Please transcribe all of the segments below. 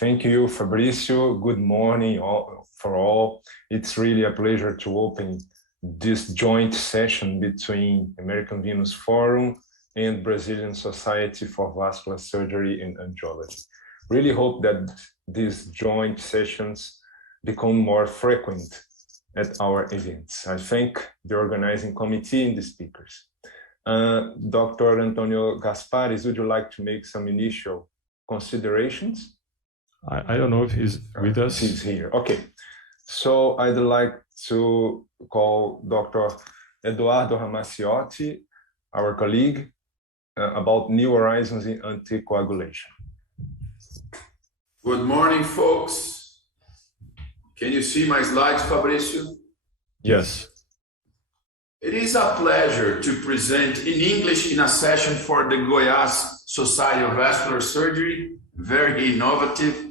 Thank you, Fabricio. Good morning for all. It's really a pleasure to open this joint session between American Venous Forum and Brazilian Society for Vascular Surgery and Angiology. Really hope that these joint sessions become more frequent at our events. I thank the organizing committee and the speakers. Dr. Antonio Gasparis, would you like to make some initial considerations? I don't know if he's with us. He's here. Okay. So I'd like to call Dr. Eduardo Ramaciotti, our colleague, about new horizons in anticoagulation. Good morning, folks. Can you see my slides, Fabricio? Yes. It is a pleasure to present in English in a session for the Goiás Society of Vascular Surgery, very innovative.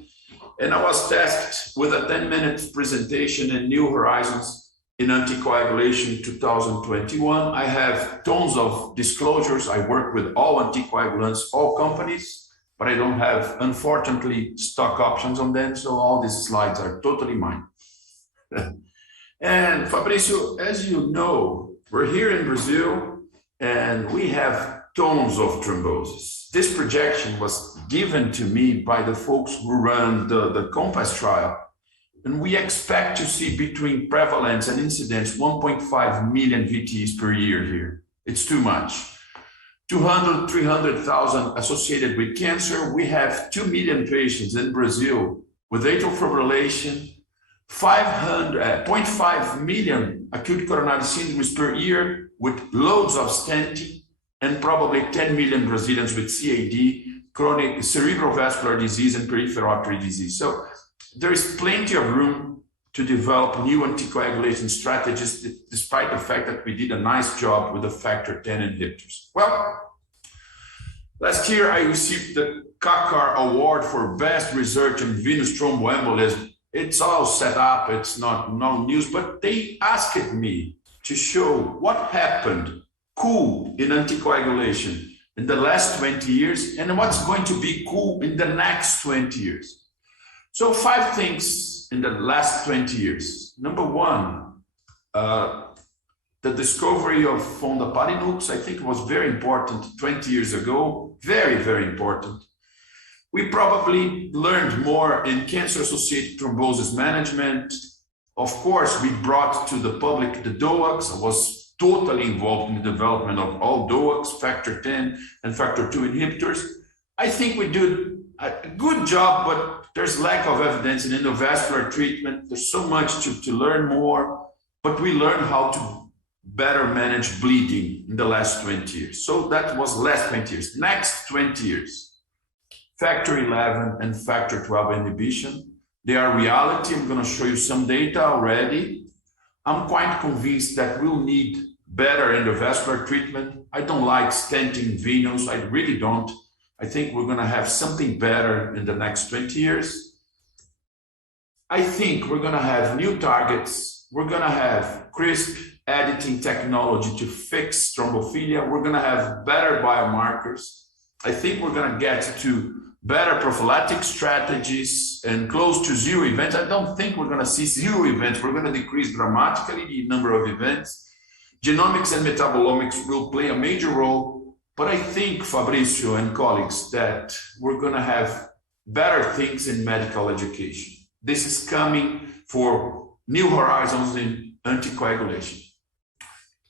And I was tasked with a 10-minute presentation in New Horizons in Anticoagulation 2021. I have tons of disclosures. I work with all anticoagulants, all companies, but I don't have, unfortunately, stock options on them. So all these slides are totally mine. And Fabricio, as you know, we're here in Brazil and we have tons of thrombosis. This projection was given to me by the folks who run the COMPASS trial. And we expect to see between prevalence and incidence 1.5 million VTEs per year here. It's too much. 200, 300,000 associated with cancer. We have 2 million patients in Brazil with atrial fibrillation, 0.5 million acute coronary syndromes per year with loads of stenting, and probably 10 million Brazilians with CAD, chronic cerebrovascular disease and peripheral artery disease. So there is plenty of room to develop new anticoagulation strategies, despite the fact that we did a nice job with the factor 10 inhibitors. Well, last year I received the CACAR Award for Best Research in Venous Thromboembolism. It's all set up, it's not news, but they asked me to show what happened cool in anticoagulation in the last 20 years and what's going to be cool in the next 20 years. So 5 things in the last 20 years. Number one, the discovery of fondaparinux, I think was very important 20 years ago, very, very important. We probably learned more in cancer-associated thrombosis management. Of course, we brought to the public the DOACs. I was totally involved in the development of all DOACs, factor 10 and factor 2 inhibitors. I think we did a good job, but there's lack of evidence in endovascular treatment. There's so much to learn more, but we learned how to better manage bleeding in the last 20 years. So that was last 20 years. Next 20 years. Factor 11 and factor 12 inhibition. They are reality. I'm going to show you some data already. I'm quite convinced that we'll need better endovascular treatment. I don't like stenting venous. I really don't. I think we're going to have something better in the next 20 years. I think we're going to have new targets. We're going to have CRISP editing technology to fix thrombophilia. We're going to have better biomarkers. I think we're going to get to better prophylactic strategies and close to 0 events. I don't think we're going to see 0 events. We're going to decrease dramatically the number of events. Genomics and metabolomics will play a major role, but I think, Fabricio and colleagues, that we're going to have better things in medical education. This is coming for new horizons in anticoagulation.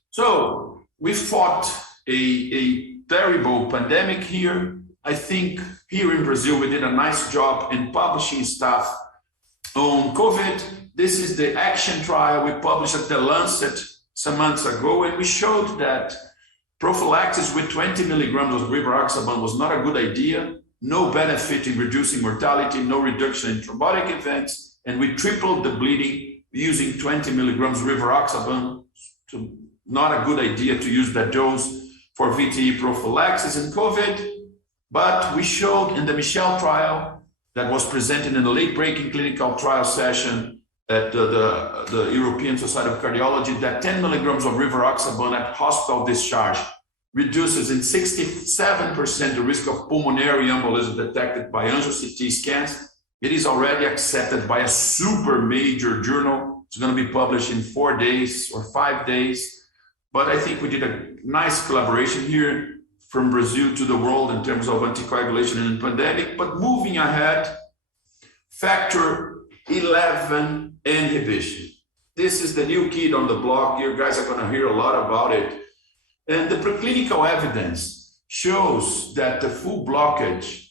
So we fought a terrible pandemic here. I think here in Brazil, we did a nice job in publishing stuff on COVID. This is the ACTION trial we published at the Lancet some months ago, and we showed that prophylaxis with 20 milligrams of rivaroxaban was not a good idea, no benefit in reducing mortality, no reduction in thrombotic events, and we tripled the bleeding using 20 milligrams rivaroxaban. So not a good idea to use that dose for VTE prophylaxis in COVID. But we showed in the Michel trial that was presented in a late-breaking clinical trial session at the European Society of Cardiology that 10 milligrams of rivaroxaban at hospital discharge reduces in 67% the risk of pulmonary embolism detected by angio-CT scans It is already accepted by a super major journal. It's going to be published in 4 days or 5 days. But I think we did a nice collaboration here from Brazil to the world in terms of anticoagulation and pandemic. But moving ahead, factor 11 inhibition. This is the new kid on the block. You guys are going to hear a lot about it. And the preclinical evidence shows that the full blockage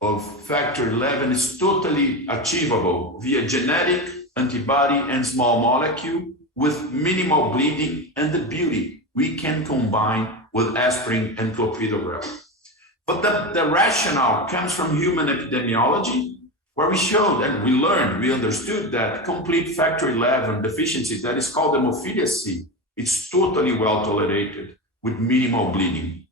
of factor 11 is totally achievable via genetic, antibody, and small molecule with minimal bleeding. And the beauty, we can combine with aspirin and clopidogrel. But the rationale comes from human epidemiology, where we showed and we learned, we understood that complete factor 11 deficiency, that is called hemophilia C, it's totally well tolerated with minimal bleeding.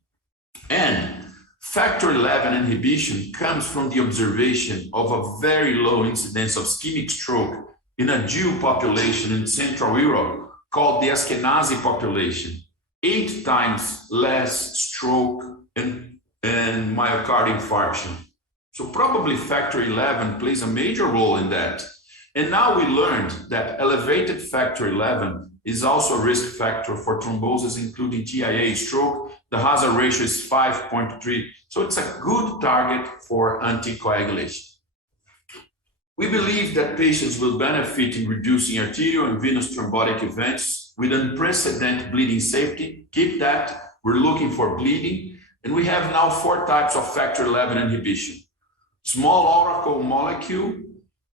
And factor 11 inhibition comes from the observation of a very low incidence of ischemic stroke in a Jew population in Central Europe called the Ashkenazi population. 8 times less stroke and myocardial infarction. So probably factor 11 plays a major role in that. And now we learned that elevated factor 11 is also a risk factor for thrombosis, including TIA stroke. The hazard ratio is 5.3. So it's a good target for anticoagulation. We believe that patients will benefit in reducing arterial and venous thrombotic events with unprecedented bleeding safety. Keep that. We're looking for bleeding. And we have now 4 types of factor 11 inhibition. Small oracle molecule,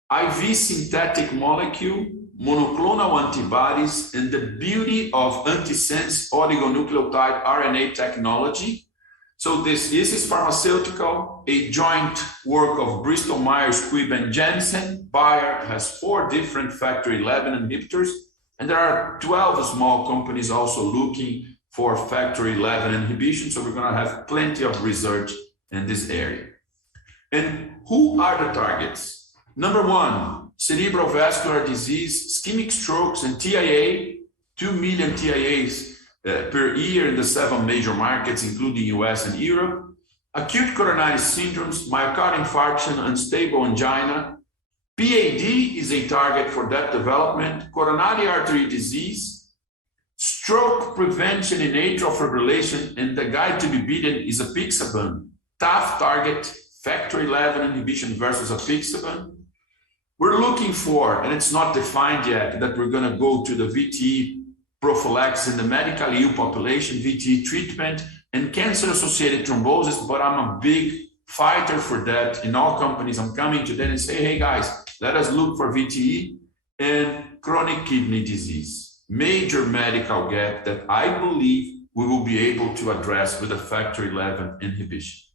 IV synthetic molecule, monoclonal antibodies, and the beauty of antisense oligonucleotide RNA technology. So this is pharmaceutical, a joint work of Bristol Myers Squibb and Janssen. Bayer has 4 different factor 11 inhibitors, and there are 12 small companies also looking for factor 11 inhibition. So we're going to have plenty of research in this area. And who are the targets? Number 1, cerebral vascular disease, ischemic strokes, and TIA, 2 million TIAs per year in the 7 major markets, including US and Europe. Acute coronary syndromes, myocardial infarction, unstable angina. PAD is a target for that development. Coronary artery disease, stroke prevention in atrial fibrillation, and the guy to be beaten is apixaban. Tough target, factor 11 inhibition versus apixaban. We're looking for, and it's not defined yet, that we're going to go to the VTE prophylaxis in the medically ill population, VTE treatment, and cancer-associated thrombosis, but I'm a big fighter for that. In all companies, I'm coming to them and say, hey guys, let us look for VTE and chronic kidney disease. Major medical gap that I believe we will be able to address with a factor 11 inhibition.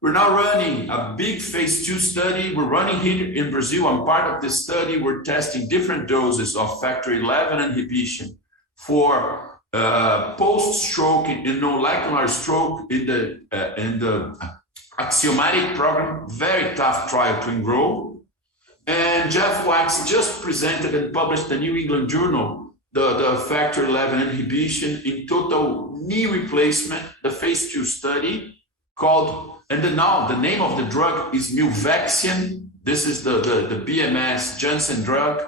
We're now running a big phase 2 study. We're running here in Brazil. I'm part of this study. We're testing different doses of factor 11 inhibition for post-stroke and molecular stroke in the axiomatic program. Very tough trial to enroll. And Jeff Wax just presented and published the New England Journal, the factor 11 inhibition in total knee replacement, the phase 2 study called, and now the name of the drug is milvexian. This is the BMS Janssen drug.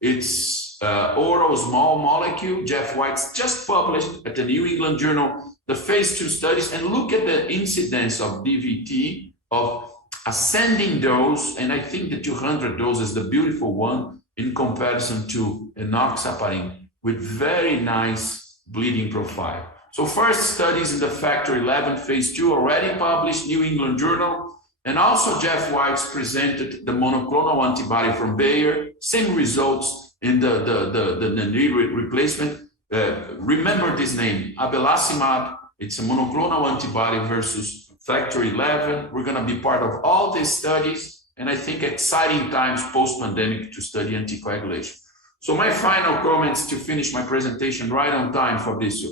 It's oral small molecule. Jeff White's just published at the New England Journal the phase 2 studies, and look at the incidence of DVT of ascending dose, and I think the 200 dose is the beautiful one in comparison to enoxaparin with very nice bleeding profile. So first studies in the factor 11 phase 2 already published, New England Journal, and also Jeff White's presented the monoclonal antibody from Bayer, same results in the knee replacement. Remember this name, abelacimab. It's a monoclonal antibody versus factor 11. We're going to be part of all these studies, and I think exciting times post-pandemic to study anticoagulation. So my final comments to finish my presentation right on time, Fabrizio.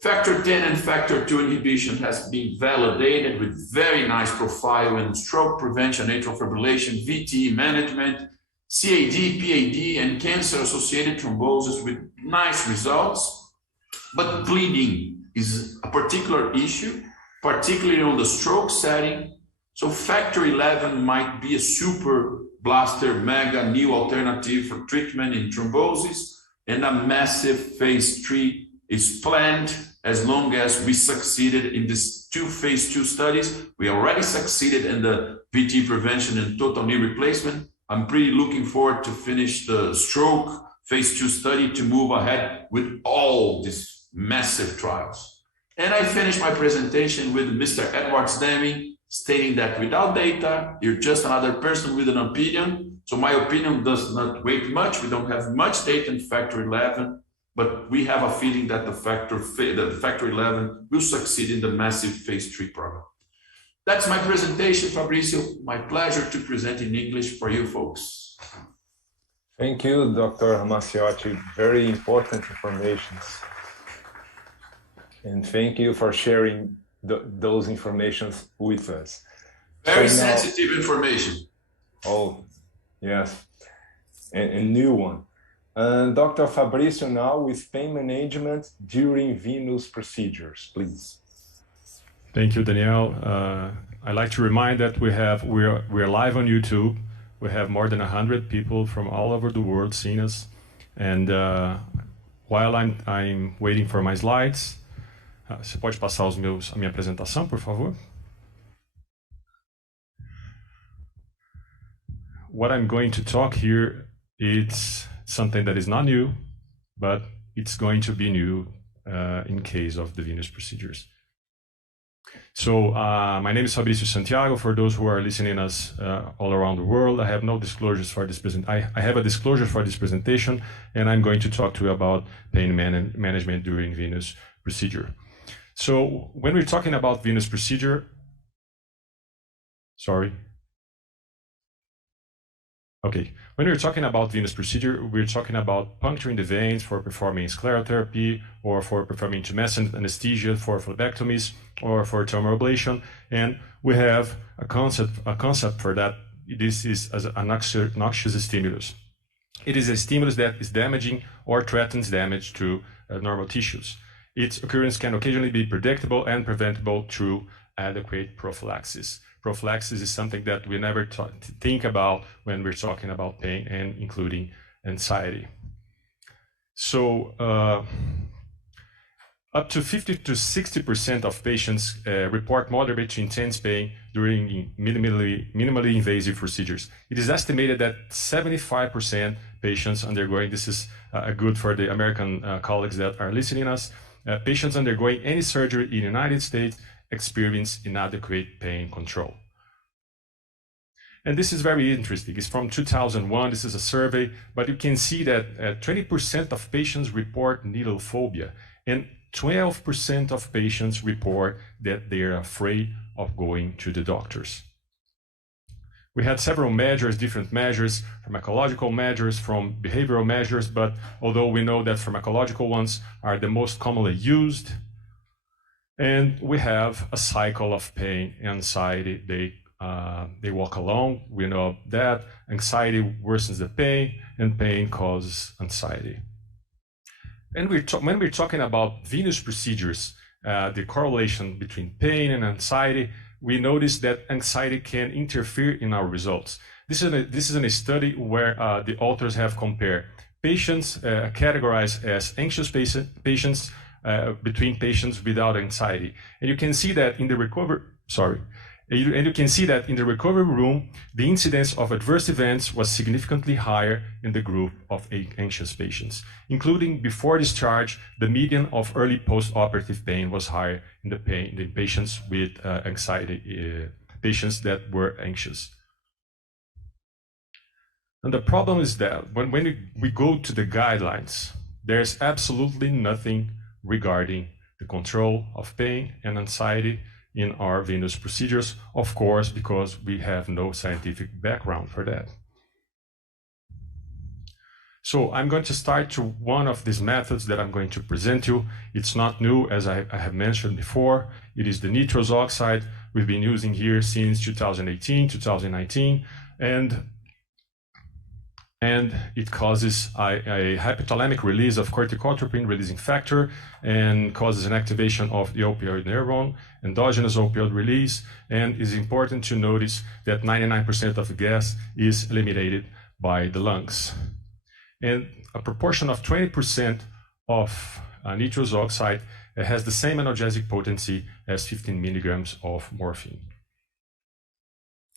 Factor 10 and factor 2 inhibition has been validated with very nice profile in stroke prevention, atrial fibrillation, VTE management, CAD, PAD, and cancer-associated thrombosis with nice results. But bleeding is a particular issue, particularly on the stroke setting. So factor 11 might be a super blaster mega new alternative for treatment in thrombosis, and a massive phase 3 is planned as long as we succeeded in these 2 phase 2 studies. We already succeeded in the VT prevention and total knee replacement. I'm pretty looking forward to finish the stroke phase 2 study to move ahead with all these massive trials. And I finished my presentation with Mr. Edwards Deming stating that without data, you're just another person with an opinion. So my opinion does not weigh much. We don't have much data in factor 11, but we have a feeling that the factor 11 will succeed in the massive phase 3 program. That's my presentation, Fabricio. My pleasure to present in English for you folks. Thank you, Dr. Maciotti. Very important information. And thank you for sharing those informations with us. Very sensitive information. Oh, yes, and new one. Dr. Fabricio now with pain management during venous procedures, please. Thank you, Daniel. I'd like to remind that we're live on YouTube. We have more than 100 people from all over the world seeing us. And while I'm waiting for my slides, você pode passar a minha apresentação, por favor? What I'm going to talk here, it's something that is not new, but it's going to be new in case of the venous procedures. So my name is Fabricio Santiago. For those who are listening us all around the world, I have no disclosures for this I have a disclosure for this presentation, and I'm going to talk to you about pain management during venous procedure. So when we're talking about venous procedure, when we're talking about venous procedure, we're talking about puncturing the veins for performing sclerotherapy, or for performing tumescent anesthesia for phlebectomies, or for tumor ablation. And we have a concept for that. This is as a noxious stimulus. It is a stimulus that is damaging or threatens damage to normal tissues. Its occurrence can occasionally be predictable and preventable through adequate prophylaxis. Prophylaxis is something that we never think about when we're talking about pain, and including anxiety. So up to 50 to 60% of patients report moderate to intense pain during minimally invasive procedures. It is estimated that 75% patients undergoing, this is good for the American colleagues that are listening to us, patients undergoing any surgery in the United States experience inadequate pain control. And this is very interesting. It's from 2001. This is a survey, but you can see that 20% of patients report needle phobia, and 12% of patients report that they are afraid of going to the doctors. We had several measures, different measures, pharmacological measures, from behavioral measures, but although we know that pharmacological ones are the most commonly used, and we have a cycle of pain and anxiety. They walk along. We know that anxiety worsens the pain, and pain causes anxiety. And when we're talking about venous procedures, the correlation between pain and anxiety, we notice that anxiety can interfere in our results. This is a study where the authors have compared patients categorized as anxious patients between patients without anxiety. And you can see that in the recovery room, the incidence of adverse events was significantly higher in the group of anxious patients. Including before discharge, the median of early post-operative pain was higher in the patients with anxiety, patients that were anxious. And the problem is that when we go to the guidelines, there's absolutely nothing regarding the control of pain and anxiety in our venous procedures, of course, because we have no scientific background for that. So I'm going to start to one of these methods that I'm going to present you. It's not new, as I have mentioned before. It is the nitrous oxide we've been using here since 2018, 2019. And and it causes a hypothalamic release of corticotropin releasing factor and causes an activation of the opioid neuron, endogenous opioid release, and it's important to notice that 99% of the gas is eliminated by the lungs. And a proportion of 20% of nitrous oxide has the same analgesic potency as 15 milligrams of morphine.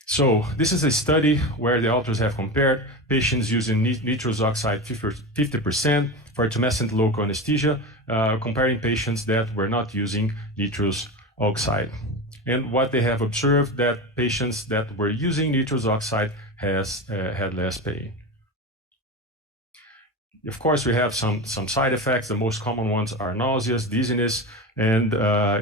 So this is a study where the authors have compared patients using nitrous oxide 50% for tumescent local anesthesia, comparing patients that were not using nitrous oxide. And what they have observed that patients that were using nitrous oxide had less pain. Of course, we have some side effects. The most common ones are nausea, dizziness, and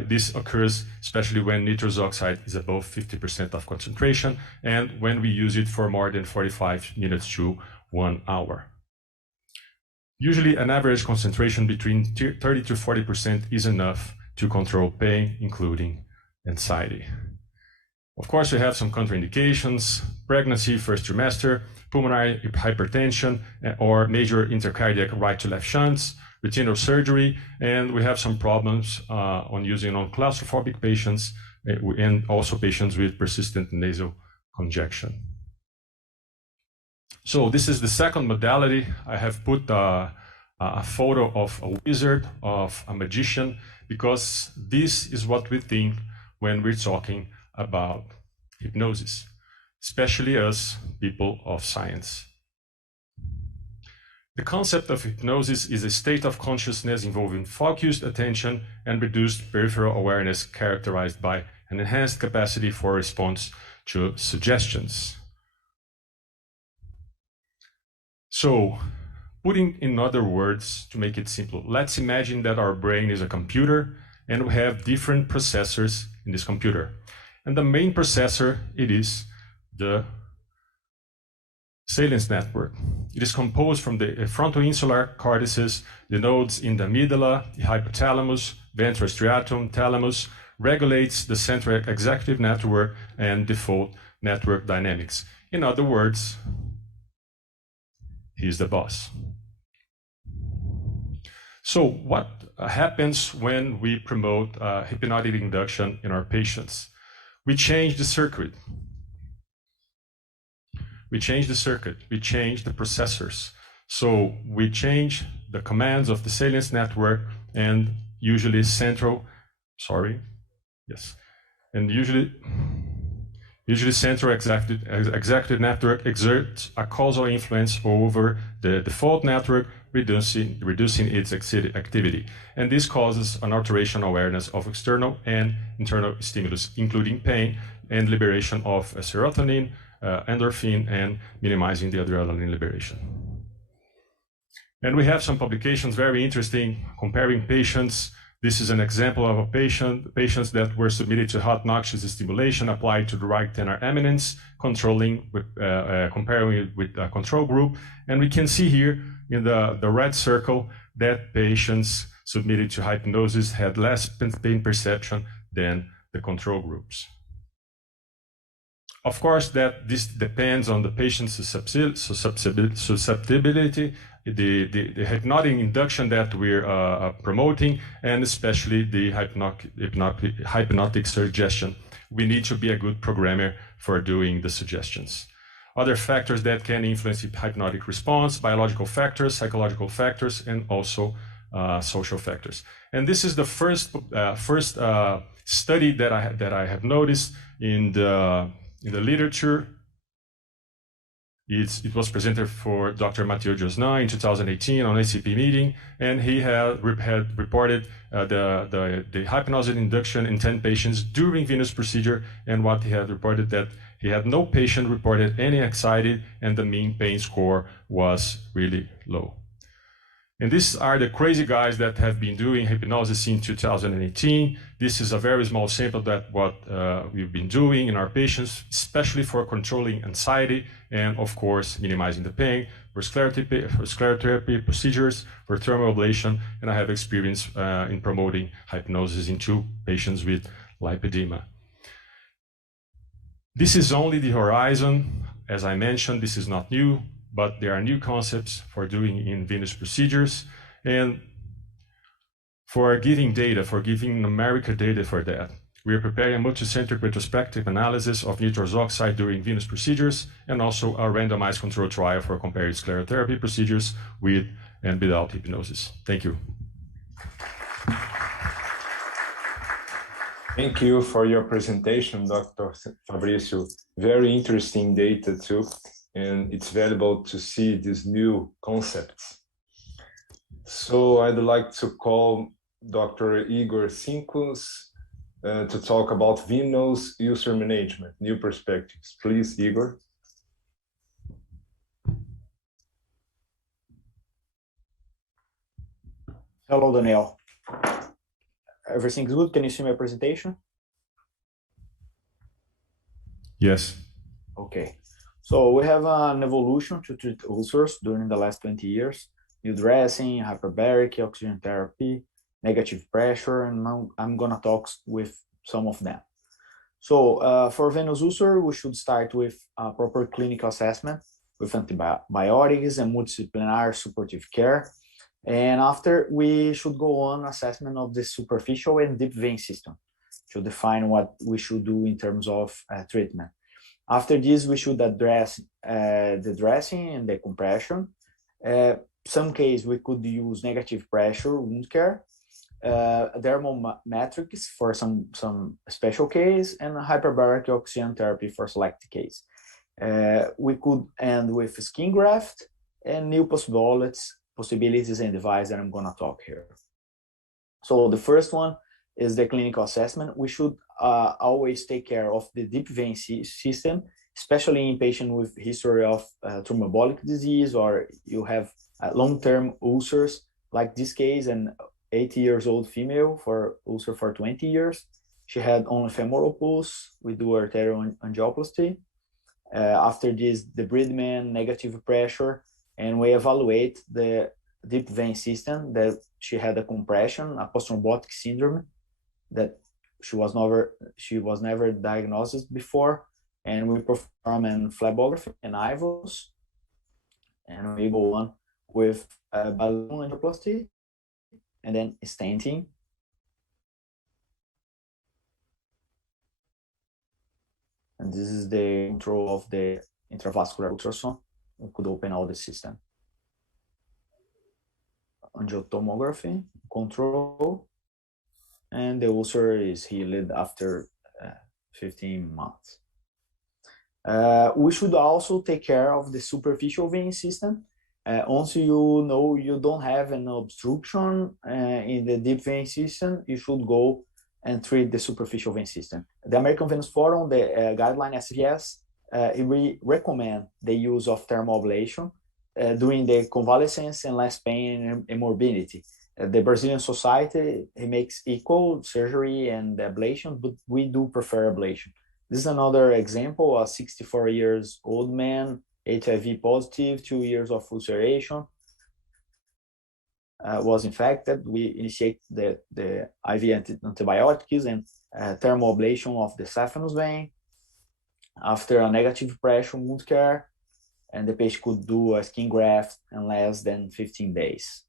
this occurs especially when nitrous oxide is above 50% of concentration and when we use it for more than 45 minutes to 1 hour. Usually, an average concentration between 30 to 40% is enough to control pain, including anxiety. Of course, we have some contraindications: pregnancy, first trimester, pulmonary hypertension, or major intercardiac right to left shunts, retinal surgery, and we have some problems on using on claustrophobic patients and also patients with persistent nasal congestion. So this is the second modality. I have put a photo of a wizard, of a magician, because this is what we think when we're talking about hypnosis, especially us people of science. The concept of hypnosis is a state of consciousness involving focused attention and reduced peripheral awareness characterized by an enhanced capacity for response to suggestions. So, putting in other words, to make it simple, let's imagine that our brain is a computer and we have different processors in this computer. And the main processor, it is the salience network. It is composed from the frontoinsular cortices, the nodes in the amygdala, the hypothalamus, ventral striatum, thalamus, regulates the central executive network and default network dynamics. In other words, he's the boss. So what happens when we promote hypnotic induction in our patients? We change the circuit. We change the circuit. We change the processors. So we change the commands of the salience network, and usually central central executive network exerts a causal influence over the default network, reducing its activity. And this causes an alteration awareness of external and internal stimulus, including pain and liberation of serotonin, endorphin, and minimizing the adrenaline liberation. And we have some publications very interesting comparing patients. This is an example of a patients that were submitted to hot noxious stimulation applied to the right tenor eminence, comparing it with a control group. And we can see here in the red circle that patients submitted to hypnosis had less pain perception than the control groups. Of course, that this depends on the patient's susceptibility, the hypnotic induction that we're promoting, and especially the hypnotic suggestion. We need to be a good programmer for doing the suggestions. Other factors that can influence hypnotic response: biological factors, psychological factors, and also social factors. And this is the first study that I have noticed in the literature. It was presented for Dr. Mathieu Josnin in 2018 on ACP meeting, and he had reported the hypnosis induction in 10 patients during venous procedure, and what he had reported that he had no patient reported any anxiety, and the mean pain score was really low. And these are the crazy guys that have been doing hypnosis in 2018. This is a very small sample that what we've been doing in our patients, especially for controlling anxiety and, of course, minimizing the pain, for sclerotherapy procedures, for thermal ablation, and I have experience in promoting hypnosis in 2 patients with lipedema. This is only the horizon. As I mentioned, this is not new. but there are new concepts for doing in venous procedures, and for giving data, for giving numerical data for that. We are preparing a multicentric retrospective analysis of nitrous oxide during venous procedures, and also a randomized control trial for comparative sclerotherapy procedures with and without hypnosis. Thank you. Thank you for your presentation, Dr. Fabricio. Very interesting data too, and it's valuable to see these new concepts. So I'd like to call Dr. Igor Sinkus to talk about venous user management, new perspectives. Please, Igor. Hello, Daniel. Everything good? Can you see my presentation? Yes. Okay. So we have an evolution to treat ulcers during the last 20 years. New dressing, hyperbaric, oxygen therapy, negative pressure, and now I'm gonna talk with some of them. So for venous ulcer, we should start with a proper clinical assessment with antibiotics and multidisciplinary supportive care. And after, we should go on assessment of the superficial and deep vein system to define what we should do in terms of treatment. After this, we should address the dressing and the compression. Some case we could use negative pressure wound care, thermometrics for some special case, and hyperbaric oxygen therapy for select case. We could end with skin graft and new possibilities and device that I'm gonna talk here. So the first one is the clinical assessment. We should always take care of the deep vein system, especially in patients with history of thromboembolic disease, or you have long-term ulcers like this case, an 80-year-old female for ulcer for 20 years. She had only femoral pulse. We do arterial angioplasty. After this, the Bridman, negative pressure, and we evaluate the deep vein system that she had a compression, a post-thrombotic syndrome that she was never diagnosed before, and we perform an phlebography and IVOS, and we go on with balloon angioplasty and then stenting. And this is the control of the intravascular ultrasound. We could open all the system. Angiotomography, control, and the ulcer is healed after 15 months. We should also take care of the superficial vein system. Once you know you don't have an obstruction in the deep vein system, you should go and treat the superficial vein system. The American Venous Forum, the guideline SVS, we recommend the use of thermoablation during the convalescence and less pain and morbidity. The Brazilian Society, it makes equal surgery and ablation, but we do prefer ablation. This is another example, a 64-year-old man, HIV positive, 2 years of ulceration, was infected. We initiate the IV antibiotics and thermoablation of the saphenous vein. After a negative pressure wound care, and the patient could do a skin graft in less than 15 days.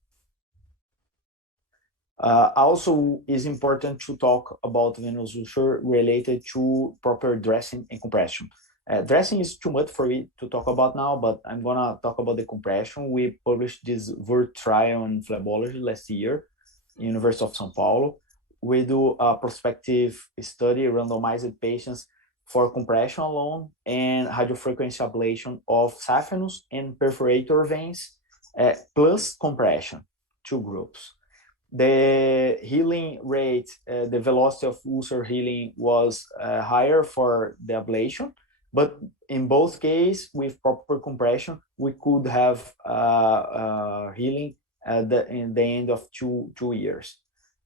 Also, is important to talk about venous ulcer related to proper dressing and compression. Dressing is too much for me to talk about now, but I'm gonna talk about the compression. We published this VERT trial in phlebology last year, University of São Paulo. We do a prospective study, randomized patients for compression alone and radiofrequency ablation of saphenous and perforator veins, plus compression, 2 groups. The healing rate, the velocity of ulcer healing was higher for the ablation, but in both cases, with proper compression, we could have healing in the end of two years.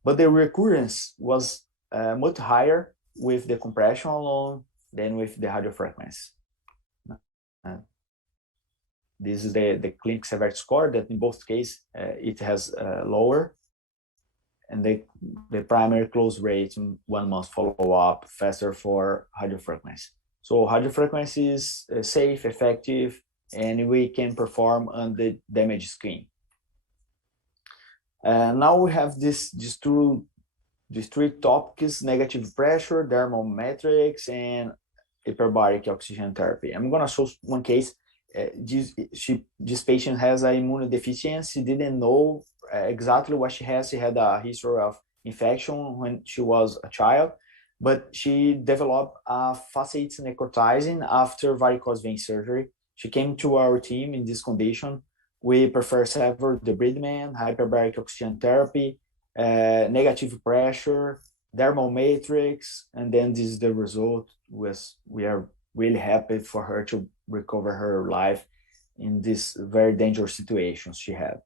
But the recurrence was much higher with the compression alone than with the radiofrequency. This is the clinic severity score that in both cases, it has lower. And the primary close rate in 1 month follow-up faster for radiofrequency. So radiofrequency is safe, effective, and we can perform on the damaged skin. Now we have these three topics: negative pressure, dermal metrics, and hyperbaric oxygen therapy. I'm gonna show one case. This patient has an immunodeficiency, didn't know exactly what she has. She had a history of infection when she was a child, but she developed a fasciitis necrotizing after varicose vein surgery. She came to our team in this condition. We prefer several debridement, hyperbaric oxygen therapy, negative pressure, dermal matrix, and then this is the result. We are really happy for her to recover her life in this very dangerous situations she had.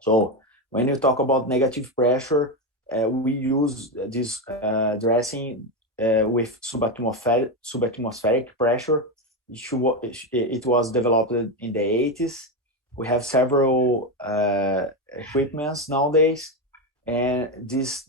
So when you talk about negative pressure, we use this dressing with subatmospheric pressure. It was developed in the 80s. We have several equipments nowadays, and this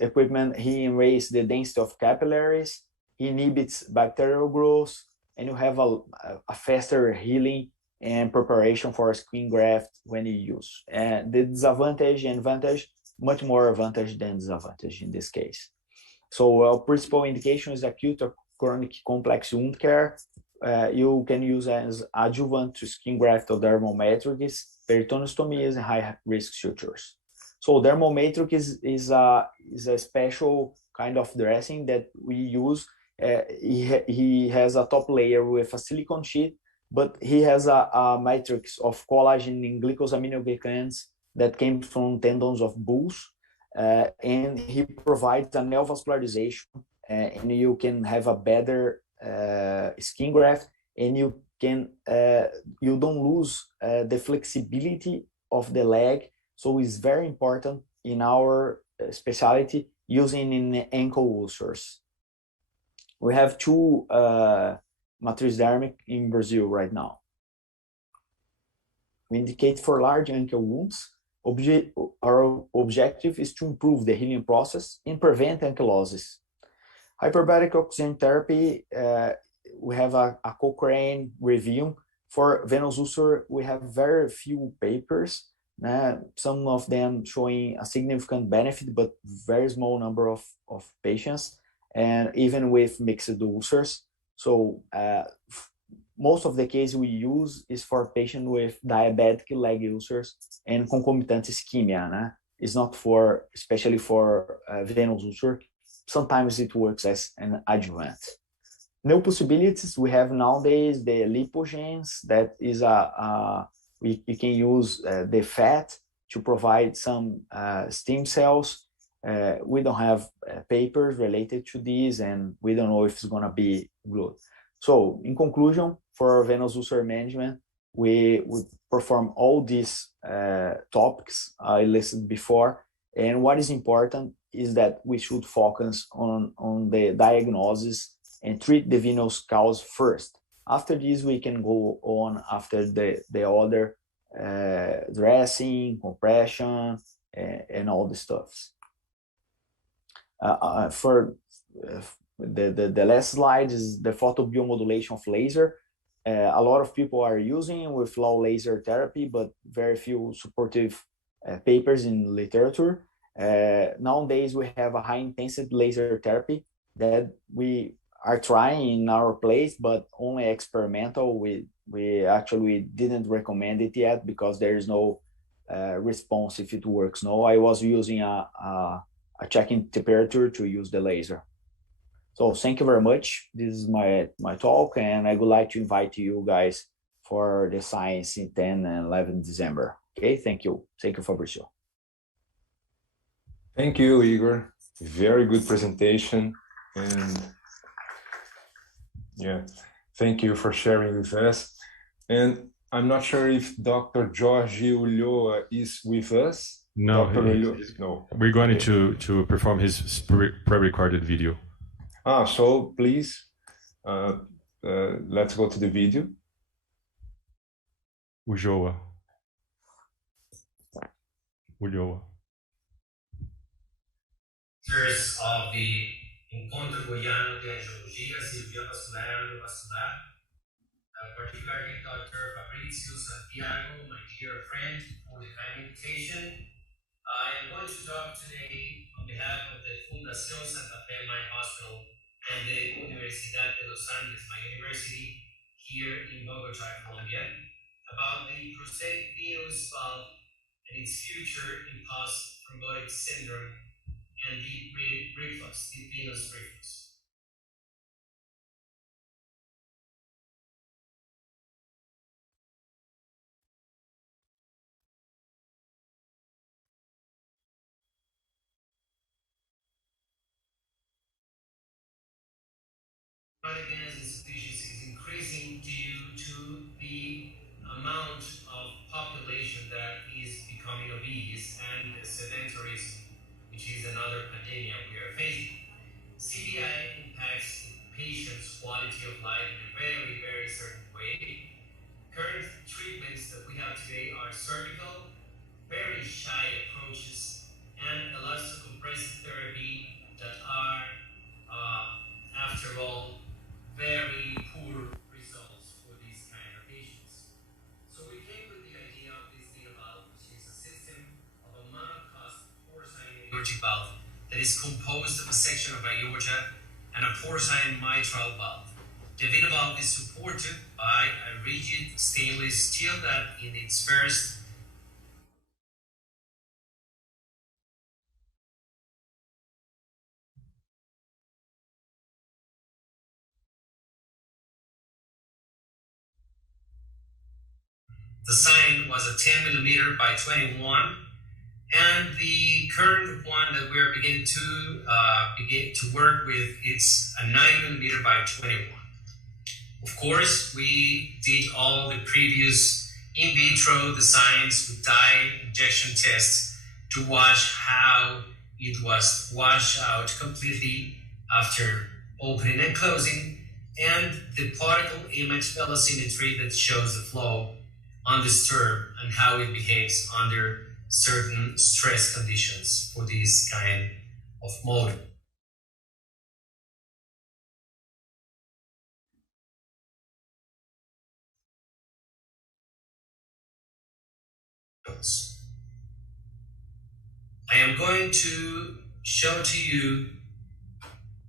equipment, he enraises the density of capillaries, inhibits bacterial growth, and you have a faster healing and preparation for a skin graft when you use. And the disadvantage and advantage, much more advantage than disadvantage in this case. So our principal indication is acute or chronic complex wound care. You can use as adjuvant to skin graft or dermal matrix, peritoneostomies, and high risk sutures. So dermal matrix is a special kind of dressing that we use. He has a top layer with a silicone sheet, but he has a matrix of collagen and glycosaminoglycans that came from tendons of bulls, and he provides a neovascularization, and you can have a better skin graft, and you don't lose the flexibility of the leg. So it's very important in our specialty using in ankle ulcers. We have two matriz dermic in Brazil right now. We indicate for large ankle wounds. Our objective is to improve the healing process and prevent ankylosis. Hyperbaric oxygen therapy, we have a Cochrane review. For venous ulcer, we have very few papers, some of them showing a significant benefit, but very small number of patients, and even with mixed ulcers. So most of the case we use is for patients with diabetic leg ulcers and concomitant ischemia. It's not for, especially for venous ulcer. Sometimes it works as an adjuvant. New possibilities we have nowadays, the lipogens, that is we can use the fat to provide some stem cells. We don't have papers related to this, and we don't know if it's gonna be good. So in conclusion, for venous ulcer management, we perform all these topics I listed before, and what is important is that we should focus on the diagnosis and treat the venous cause first. After this, we can go on after the other dressing, compression, and all the stuffs. For the last slide is the photobiomodulation of laser. A lot of people are using with low laser therapy, but very few supportive papers in literature. Nowadays, we have a high intensity laser therapy that we are trying in our place, but only experimental. We actually didn't recommend it yet because there is no response if it works. No, I was using a checking temperature to use the laser. So thank you very much. This is my talk, and I would like to invite you guys for the science in 10 and 11 December. Okay, thank you. Thank you, Fabrizio. Thank you, Igor. Very good presentation. And yeah, thank you for sharing with us. And I'm not sure if Dr. Jorge Ulloa is with us. No, no. We're going to perform his pre-recorded video. So please, let's go to the video. Ulloa. Of the Encontro Goiano de Angiologia Cerebrovascular e Endovascular, particularly Dr. Fabrizio Santiago, my dear friend, for the kind invitation. I am going to talk today on behalf of the Fundación Santa Fe, my hospital, and the Universidad de los Andes, my university, here in Bogota, Colombia, about the prosthetic venous valve and its future in post-thrombotic syndrome and deep reflux, deep venous reflux. Chronic venous insufficiency is increasing due to the amount of population that is becoming obese and sedentarism, which is another pandemic we are facing. CVI impacts the patient's quality of life in a very, very certain way. Current treatments that we have today are surgical, very shy approaches, and elastocompressive therapy that are, after all, very poor results for these kind of patients. So we came with the idea of this data valve, which is a system of a monocost porcine aortic valve that is composed of a section of aorta and a porcine mitral valve. The vena valve is supported by a rigid stainless steel that in its first design was a 10 millimeter by 21, and the current one that we are beginning to work with is a 9 millimeter by 21. Of course, we did all the previous in vitro designs with dye injection tests to watch how it was washed out completely after opening and closing, and the particle image velocimetry that shows the flow undisturbed and how it behaves under certain stress conditions for this kind of motor. I am going to show to you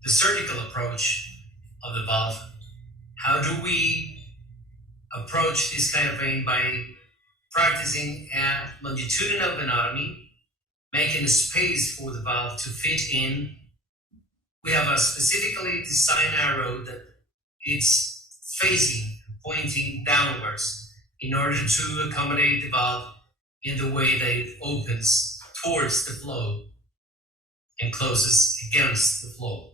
the surgical approach of the valve. How do we approach this kind of pain? By practicing a longitudinal venotomy, making a space for the valve to fit in. We have a specifically designed arrow that it's facing, pointing downwards in order to accommodate the valve in the way that it opens towards the flow and closes against the flow.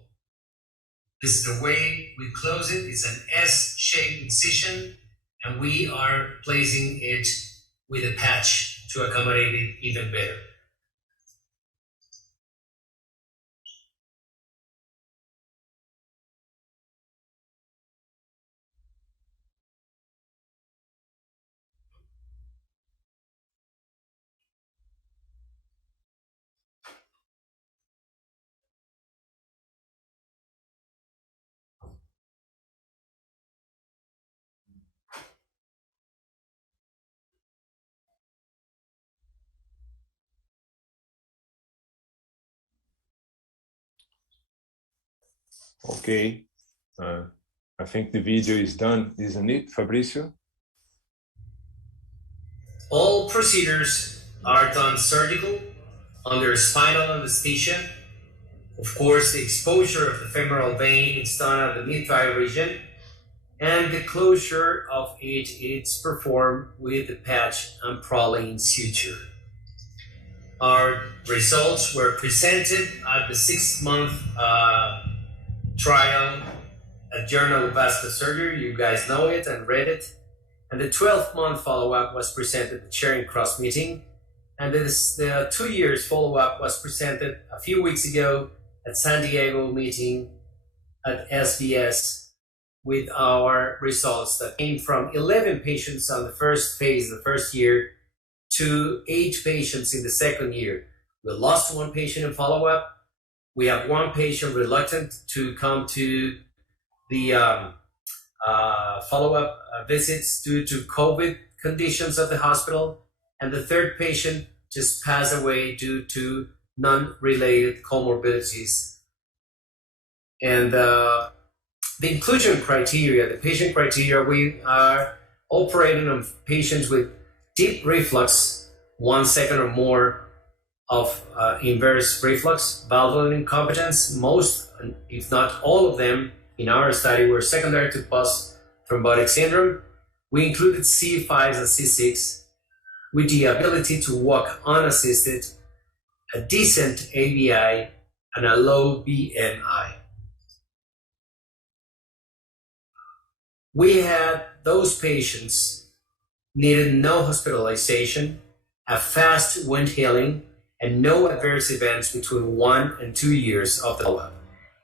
This is the way we close it. It's an S-shaped incision, and we are placing it with a patch to accommodate it even better. Okay. I think the video is done, isn't it, Fabrizio? All procedures are done surgical under spinal anesthesia. Of course, the exposure of the femoral vein is done at the mid-thigh region, and the closure of it is performed with the patch and praline suture. Our results were presented at the 6-month trial at Journal of Vascular Surgery. You guys know it and read it. And the 12-month follow-up was presented at the Charing Cross meeting. And the 2 years follow-up was presented a few weeks ago at San Diego meeting at SBS with our results that came from 11 patients on the first phase, the first year, to 8 patients in the second year. We lost 1 patient in follow-up. We have 1 patient reluctant to come to the follow-up visits due to COVID conditions of the hospital. And the third patient just passed away due to non-related comorbidities. And the inclusion criteria, the patient criteria, we are operating on patients with deep reflux, 1 second or more of inverse reflux, valvular incompetence. Most, if not all of them in our study were secondary to post-thrombotic syndrome. We included C5s and C6 with the ability to walk unassisted, a decent ABI, and a low BMI. We had those patients needed no hospitalization, a fast wound healing, and no adverse events between 1 and 2 years of the follow-up.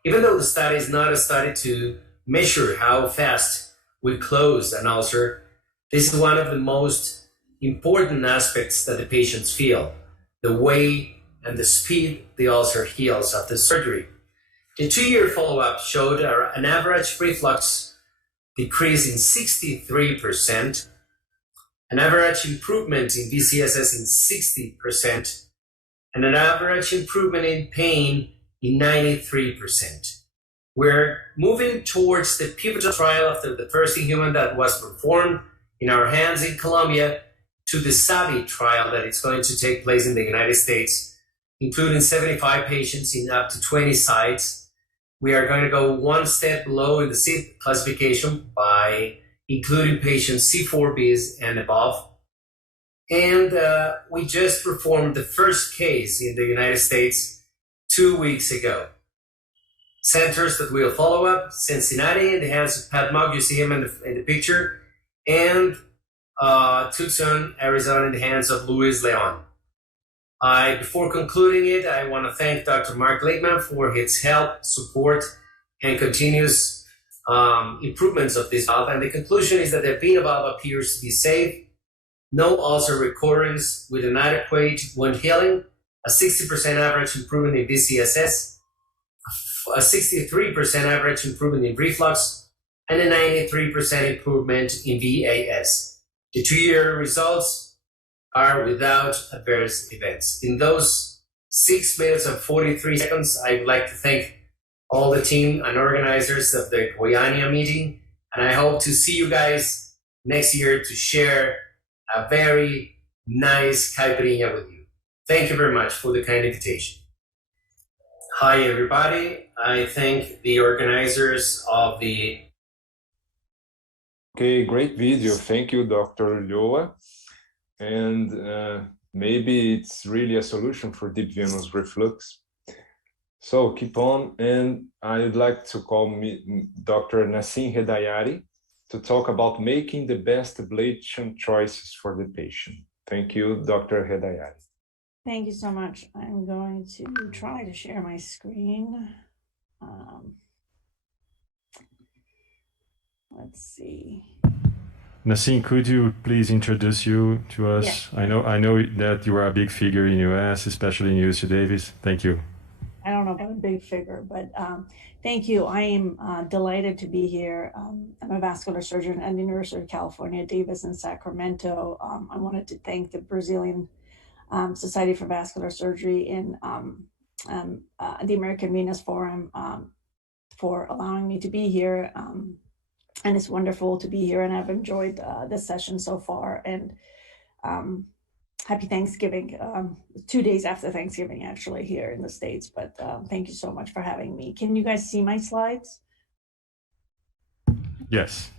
Even though the study is not a study to measure how fast we close an ulcer, this is one of the most important aspects that the patients feel, the way and the speed the ulcer heals after surgery. The 2-year follow-up showed an average reflux decrease in 63%, an average improvement in VCSS in 60%, and an average improvement in pain in 93%. We're moving towards the pivotal trial after the first in human that was performed in our hands in Colombia to the EGACVE trial that is going to take place in the United States, including 75 patients in up to 20 sites. We are going to go one step below in the C classification by including patients C4Bs and above. And we just performed the first case in the United States 2 weeks ago. Centers that will follow up, Cincinnati in the hands of Pat Mugg, you see him in the picture, and Tucson, Arizona in the hands of Luis Leon. Before concluding it, I want to thank Dr. Mark Lakeman for his help, support, and continuous improvements of this valve. And the conclusion is that the vena valve appears to be safe, no ulcer recurrence with an adequate wound healing, a 60% average improvement in VCSS, a 63% average improvement in reflux, and a 93% improvement in VAS. The 2-year results are without adverse events. In those 6 minutes and 43 seconds, I would like to thank all the team and organizers of the Goiânia meeting, and I hope to see you guys next year to share a very nice caipirinha with you. Thank you very much for the kind invitation. Hi, everybody. I thank the organizers of the... Okay, great video. Thank you, Dr. Ulloa. And maybe it's really a solution for deep venous reflux. So keep on, and I'd like to call Dr. Nassim Hedayati to talk about making the best ablation choices for the patient. Thank you, Dr. Hedayati. Thank you so much. I'm going to try to share my screen. Let's see. Nassim, could you please introduce you to us? Yeah. I know that you are a big figure in US, especially in UC Davis. Thank you. I don't know about a big figure, but thank you. I am delighted to be here. I'm a vascular surgeon at the University of California, Davis in Sacramento. I wanted to thank the Brazilian Society for Vascular Surgery and the American Venous Forum for allowing me to be here. And it's wonderful to be here, and I've enjoyed this session so far. And happy Thanksgiving, 2 days after Thanksgiving, actually, here in the States. But thank you so much for having me. Can you guys see my slides? Yes.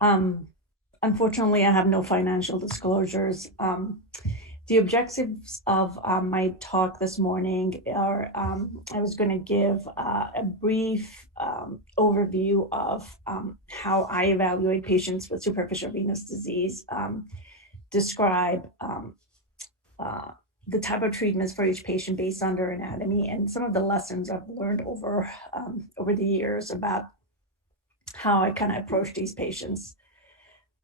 Unfortunately, I have no financial disclosures. The objectives of my talk this morning are, I was going to give a brief overview of how I evaluate patients with superficial venous disease, describe the type of treatments for each patient based on their anatomy, and some of the lessons I've learned over the years about how I kind of approach these patients.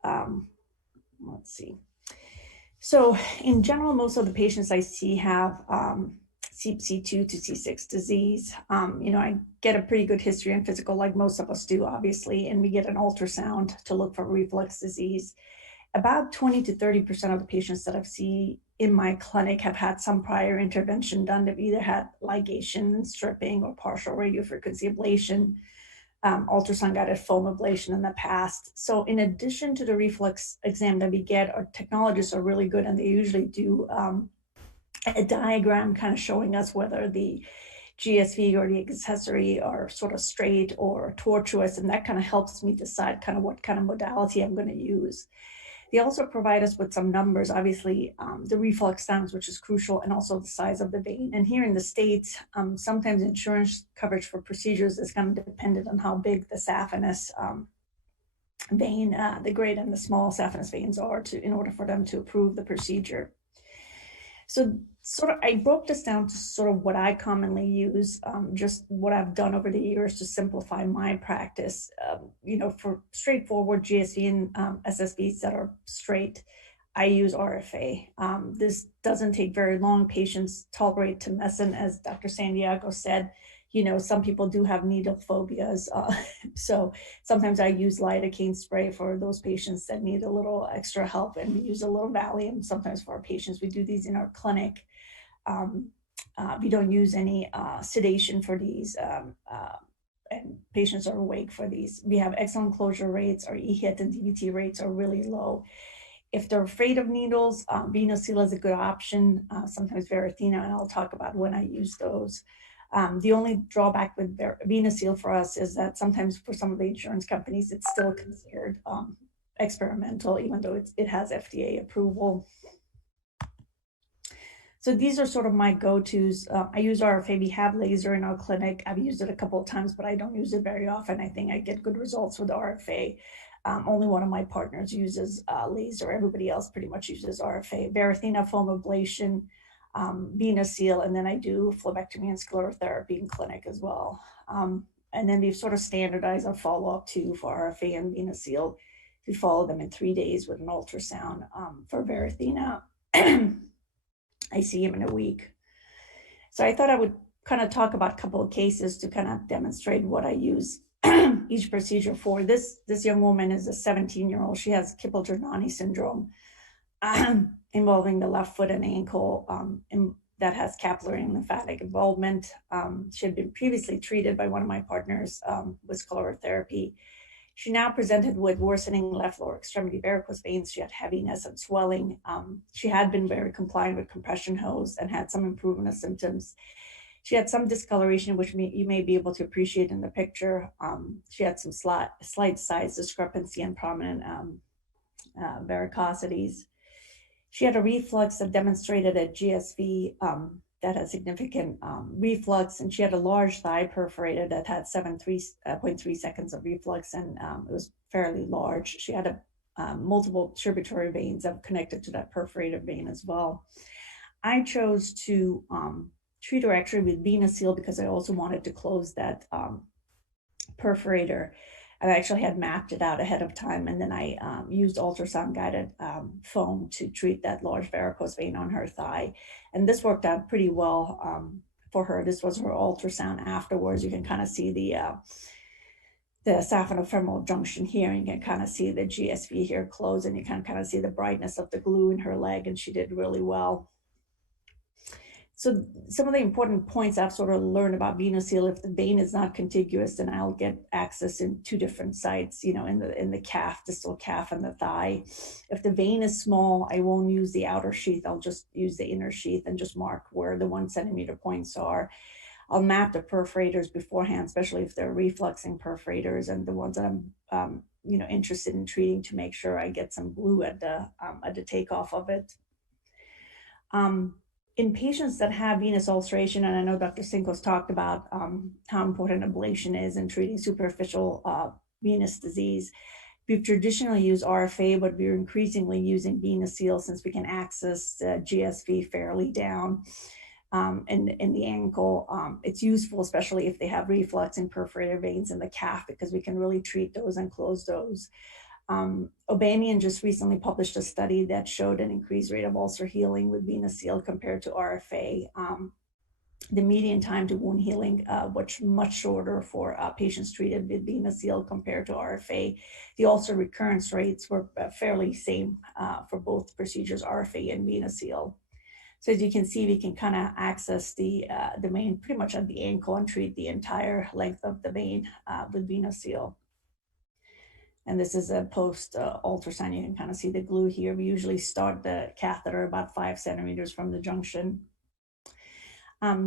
Let's see. So in general, most of the patients I see have C2 to C6 disease. I get a pretty good history and physical, like most of us do, obviously, and we get an ultrasound to look for reflux disease. About 20 to 30% of the patients that I've seen in my clinic have had some prior intervention done. They've either had ligation, stripping, or partial radiofrequency ablation, ultrasound-guided foam ablation in the past. So in addition to the reflex exam that we get, our technologists are really good, and they usually do a diagram kind of showing us whether the GSV or the accessory are sort of straight or tortuous, and that kind of helps me decide kind of what kind of modality I'm going to use. They also provide us with some numbers, obviously the reflex times, which is crucial, and also the size of the vein. And here in the States, sometimes insurance coverage for procedures is kind of dependent on how big the saphenous vein, the great and the small saphenous veins are in order for them to approve the procedure. So I broke this down to sort of what I commonly use, just what I've done over the years to simplify my practice. For straightforward GSV and SSVs that are straight, I use RFA. This doesn't take very long. Patients tolerate tumescent, as Dr. Santiago said. Some people do have needle phobias. So sometimes I use lidocaine spray for those patients that need a little extra help, and we use a little Valium. Sometimes for our patients, we do these in our clinic. We don't use any sedation for these, and patients are awake for these. We have excellent closure rates. Our EHIT and DVT rates are really low. If they're afraid of needles, VenaSeal is a good option, sometimes Varithena, and I'll talk about when I use those. The only drawback with VenaSeal for us is that sometimes for some of the insurance companies, it's still considered experimental, even though it has FDA approval. So these are sort of my go-tos. I use RFA. We have laser in our clinic. I've used it a couple of times, but I don't use it very often. I think I get good results with RFA. Only one of my partners uses laser. Everybody else pretty much uses RFA. Varithena foam ablation, VenaSeal, and then I do phlebectomy and sclerotherapy in clinic as well. And then we've sort of standardized our follow-up too for RFA and VenaSeal. We follow them in 3 days with an ultrasound. For Varithena, I see him in a week. So I thought I would kind of talk about a couple of cases to kind of demonstrate what I use each procedure for. This young woman is a 17-year-old. She has Kippel-Jernani syndrome involving the left foot and ankle that has capillary and lymphatic involvement. She had been previously treated by one of my partners with sclerotherapy. She now presented with worsening left lower extremity varicose veins. She had heaviness and swelling. She had been very compliant with compression hose and had some improvement of symptoms. She had some discoloration, which you may be able to appreciate in the picture. She had some slight size discrepancy and prominent varicosities. She had a reflux that demonstrated a GSV that had significant reflux, and she had a large thigh perforated that had 7.3 seconds of reflux, and it was fairly large. She had multiple tributary veins that connected to that perforated vein as well. I chose to treat her actually with VenaSeal because I also wanted to close that perforator. And I actually had mapped it out ahead of time, and then I used ultrasound-guided foam to treat that large varicose vein on her thigh. And this worked out pretty well for her. This was her ultrasound afterwards. You can kind of see the saphenofemoral junction here, and you can kind of see the GSV here close, and you can kind of see the brightness of the glue in her leg, and she did really well. So some of the important points I've sort of learned about VenaSeal: if the vein is not contiguous, then I'll get access in 2 different sites, in the calf, distal calf, and the thigh. If the vein is small, I won't use the outer sheath. I'll just use the inner sheath and just mark where the 1 centimeter points are. I'll map the perforators beforehand, especially if they're refluxing perforators and the ones that I'm, interested in treating, to make sure I get some glue at the takeoff of it. In patients that have venous ulceration, and I know Dr. Sinko's talked about how important ablation is in treating superficial venous disease, we've traditionally used RFA, but we're increasingly using VenaSeal since we can access the GSV fairly down in the ankle. It's useful, especially if they have reflux and perforated veins in the calf, because we can really treat those and close those. Obanian just recently published a study that showed an increased rate of ulcer healing with VenaSeal compared to RFA. The median time to wound healing was much shorter for patients treated with venous seal compared to RFA. The ulcer recurrence rates were fairly same for both procedures, RFA and venous seal. So as you can see, we can kind of access the vein pretty much at the ankle and treat the entire length of the vein with venous seal. And this is a post ultrasound. You can kind of see the glue here. We usually start the catheter about 5 centimeters from the junction.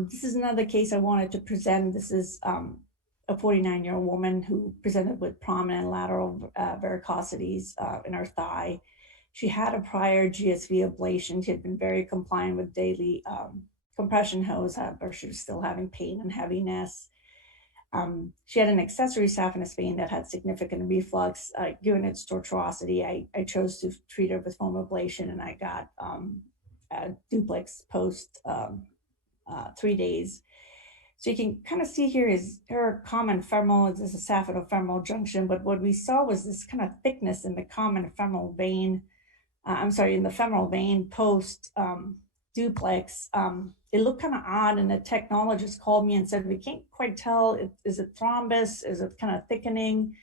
This is another case I wanted to present. This is a 49-year-old woman who presented with prominent lateral varicosities in her thigh. She had a prior GSV ablation. She had been very compliant with daily compression hose, but she was still having pain and heaviness. She had an accessory saphenous vein that had significant reflux. Given its tortuosity, I chose to treat her with foam ablation, and I got a duplex post 3 days. So you can kind of see here is her common femoral, this is a saphenofemoral junction, but what we saw was this kind of thickness in the common femoral vein, in the femoral vein post duplex. It looked kind of odd, and the technologist called me and said, we can't quite tell, is it thrombus, is it kind of thickening?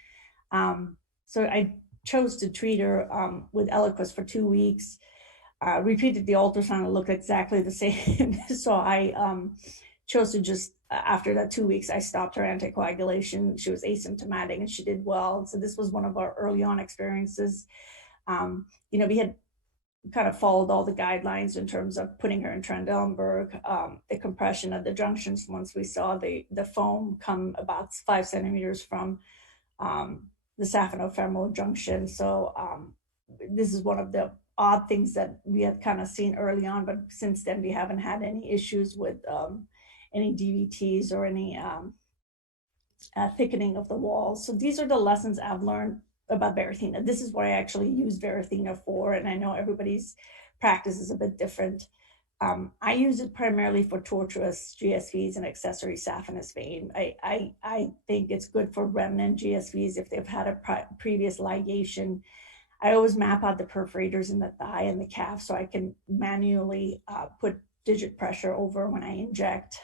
So I chose to treat her with Eliquis for 2 weeks. Repeated the ultrasound, it looked exactly the same. So I chose to just, after that 2 weeks, I stopped her anticoagulation. She was asymptomatic and she did well. So this was one of our early on experiences. We had kind of followed all the guidelines in terms of putting her in Trendelenburg, the compression of the junctions. Once we saw the foam come about 5 centimeters from the saphenofemoral junction. So this is one of the odd things that we had kind of seen early on, but since then we haven't had any issues with any DVTs or any thickening of the walls. So these are the lessons I've learned about Varithena. This is what I actually use Varithena for, and I know everybody's practice is a bit different. I use it primarily for tortuous GSVs and accessory saphenous vein. I think it's good for remnant GSVs if they've had a previous ligation. I always map out the perforators in the thigh and the calf so I can manually put digit pressure over when I inject.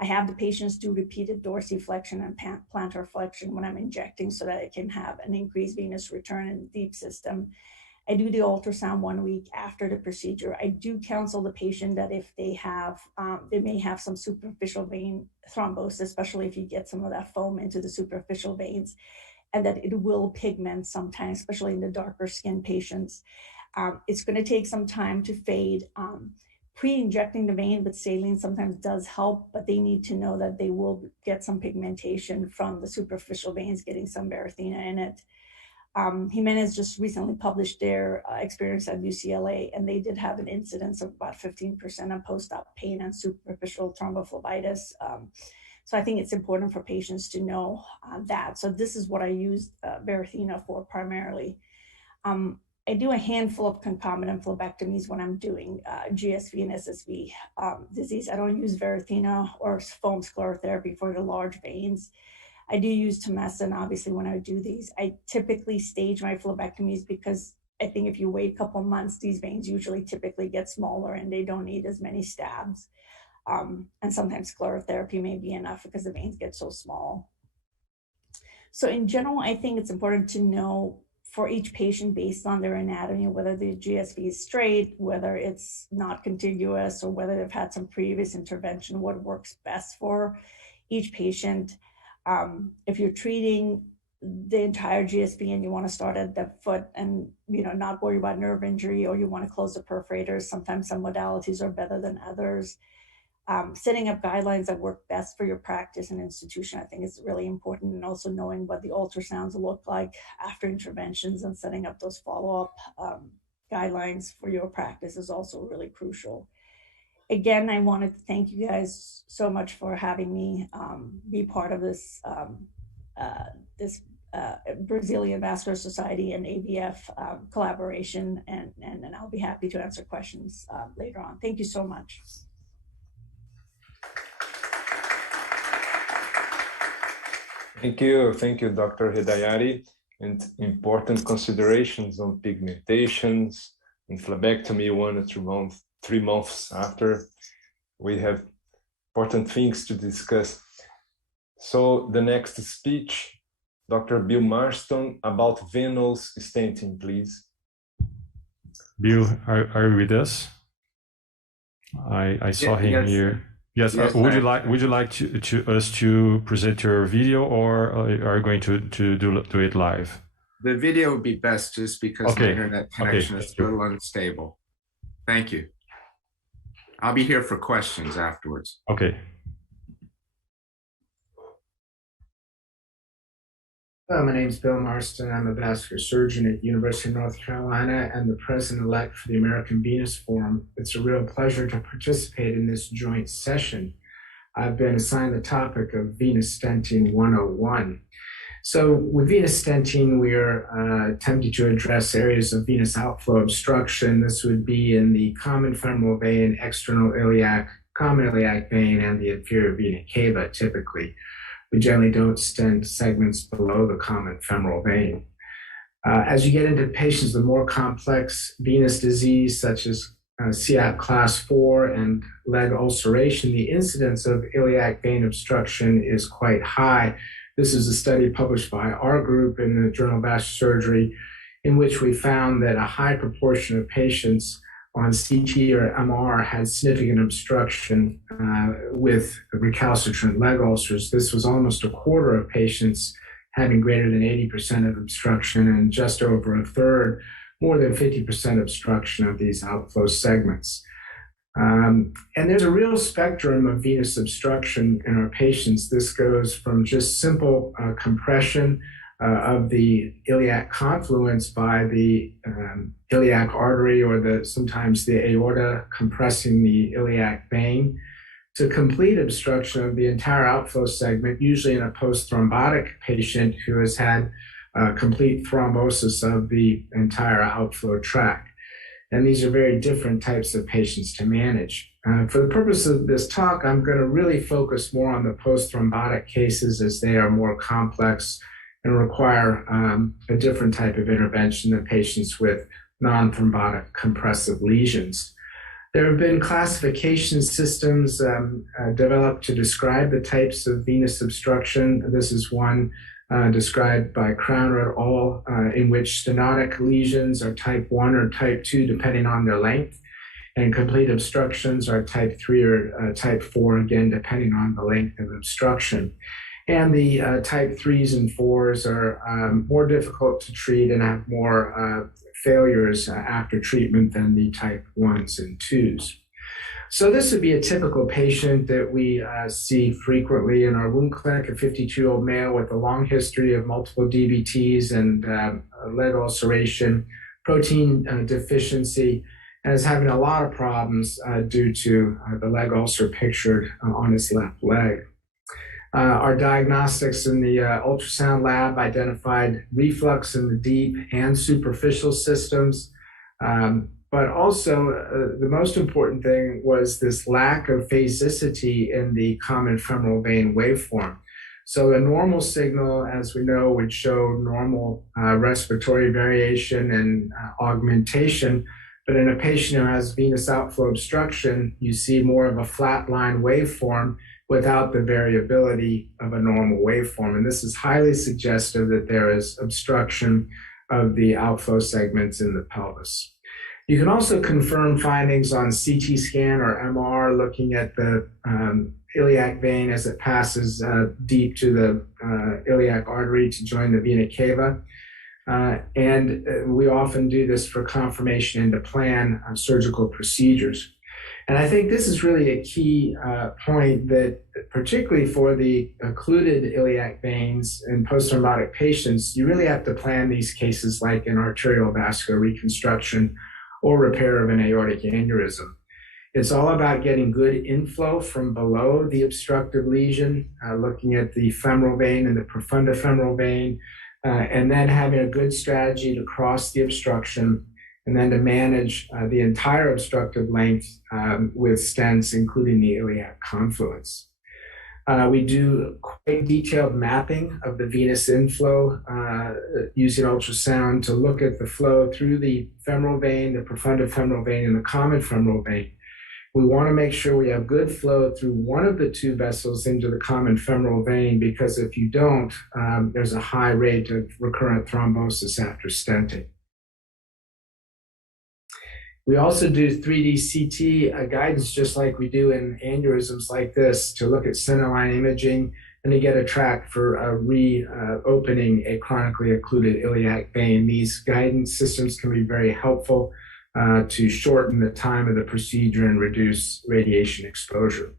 I have the patients do repeated dorsiflexion and plantar flexion when I'm injecting so that I can have an increased venous return in the deep system. I do the ultrasound 1 week after the procedure. I do counsel the patient that if they have, they may have some superficial vein thrombosis, especially if you get some of that foam into the superficial veins, and that it will pigment sometimes, especially in the darker skin patients. It's going to take some time to fade. Pre-injecting the vein with saline sometimes does help, but they need to know that they will get some pigmentation from the superficial veins getting some Varithena in it. Jimenez just recently published their experience at UCLA, and they did have an incidence of about 15% of post-op pain and superficial thrombophlebitis. So I think it's important for patients to know that. So this is what I use Varithena for primarily. I do a handful of concomitant phlebectomies when I'm doing GSV and SSV disease. I don't use Varithena or foam sclerotherapy for the large veins. I do use Tumescent, obviously, when I do these. I typically stage my phlebectomies because I think if you wait a couple months, these veins usually typically get smaller and they don't need as many stabs. And sometimes sclerotherapy may be enough because the veins get so small. So in general, I think it's important to know for each patient based on their anatomy, whether the GSV is straight, whether it's not contiguous, or whether they've had some previous intervention, what works best for each patient. If you're treating the entire GSV and you want to start at the foot and not worry about nerve injury, or you want to close the perforators, sometimes some modalities are better than others. Setting up guidelines that work best for your practice and institution, I think is really important, and also knowing what the ultrasounds look like after interventions and setting up those follow-up guidelines for your practice is also really crucial. Again, I wanted to thank you guys so much for having me be part of this Brazilian Vascular Society and AVF collaboration, and I'll be happy to answer questions later on. Thank you so much. Thank you, Dr. Hedayati. And important considerations on pigmentations and phlebectomy 1 or 2 months, 3 months after. We have important things to discuss. So the next speech, Dr. Bill Marston, about venous stenting, please. Bill, are you with us? I saw him here. Yes. Would you like to us to present your video, or are you going to do it live? The video would be best, just because my internet connection is a little unstable. Thank you. I'll be here for questions afterwards. Okay. My name is Bill Marston. I'm a vascular surgeon at University of North Carolina and the president-elect for the American Venous Forum. It's a real pleasure to participate in this joint session. I've been assigned the topic of venous stenting 101. So with venous stenting, we are attempting to address areas of venous outflow obstruction. This would be in the common femoral vein, external iliac, common iliac vein, and the inferior vena cava typically. We generally don't stent segments below the common femoral vein. As you get into patients with more complex venous disease, such as CAP class 4 and leg ulceration, the incidence of iliac vein obstruction is quite high. This is a study published by our group in the Journal of Vascular Surgery, in which we found that a high proportion of patients on CT or MR had significant obstruction with recalcitrant leg ulcers. This was almost a quarter of patients having greater than 80% of obstruction, and just over a third, more than 50% obstruction of these outflow segments. And there's a real spectrum of venous obstruction in our patients. This goes from just simple compression of the iliac confluence by the iliac artery, or sometimes the aorta compressing the iliac vein, to complete obstruction of the entire outflow segment, usually in a post-thrombotic patient who has had complete thrombosis of the entire outflow tract. And these are very different types of patients to manage. For the purpose of this talk, I'm going to really focus more on the post-thrombotic cases, as they are more complex and require a different type of intervention than patients with non-thrombotic compressive lesions. There have been classification systems developed to describe the types of venous obstruction. This is one described by Crowner et al., in which stenotic lesions are type 1 or type 2, depending on their length, and complete obstructions are type 3 or type 4, again, depending on the length of obstruction. And the type 3s and 4s are more difficult to treat and have more failures after treatment than the type 1s and 2s. So this would be a typical patient that we see frequently in our wound clinic, a 52-year-old male with a long history of multiple DVTs and leg ulceration, protein deficiency, and is having a lot of problems due to the leg ulcer pictured on his left leg. Our diagnostics in the ultrasound lab identified reflux in the deep and superficial systems. But also, the most important thing was this lack of phasicity in the common femoral vein waveform. So a normal signal, as we know, would show normal respiratory variation and augmentation. But in a patient who has venous outflow obstruction, you see more of a flatline waveform without the variability of a normal waveform. And this is highly suggestive that there is obstruction of the outflow segments in the pelvis. You can also confirm findings on CT scan or MR, looking at the iliac vein as it passes deep to the iliac artery to join the vena cava. And we often do this for confirmation and to plan surgical procedures. And I think this is really a key point, that particularly for the occluded iliac veins in post-thrombotic patients, you really have to plan these cases like an arterial vascular reconstruction or repair of an aortic aneurysm. It's all about getting good inflow from below the obstructive lesion, looking at the femoral vein and the profunda femoral vein, and then having a good strategy to cross the obstruction, and then to manage the entire obstructive length with stents, including the iliac confluence. We do quite detailed mapping of the venous inflow using ultrasound to look at the flow through the femoral vein, the profunda femoral vein, and the common femoral vein. We want to make sure we have good flow through one of the two vessels into the common femoral vein, because if you don't, there's a high rate of recurrent thrombosis after stenting. We also do 3D CT guidance, just like we do in aneurysms like this, to look at centerline imaging and to get a track for reopening a chronically occluded iliac vein. These guidance systems can be very helpful to shorten the time of the procedure and reduce radiation exposure.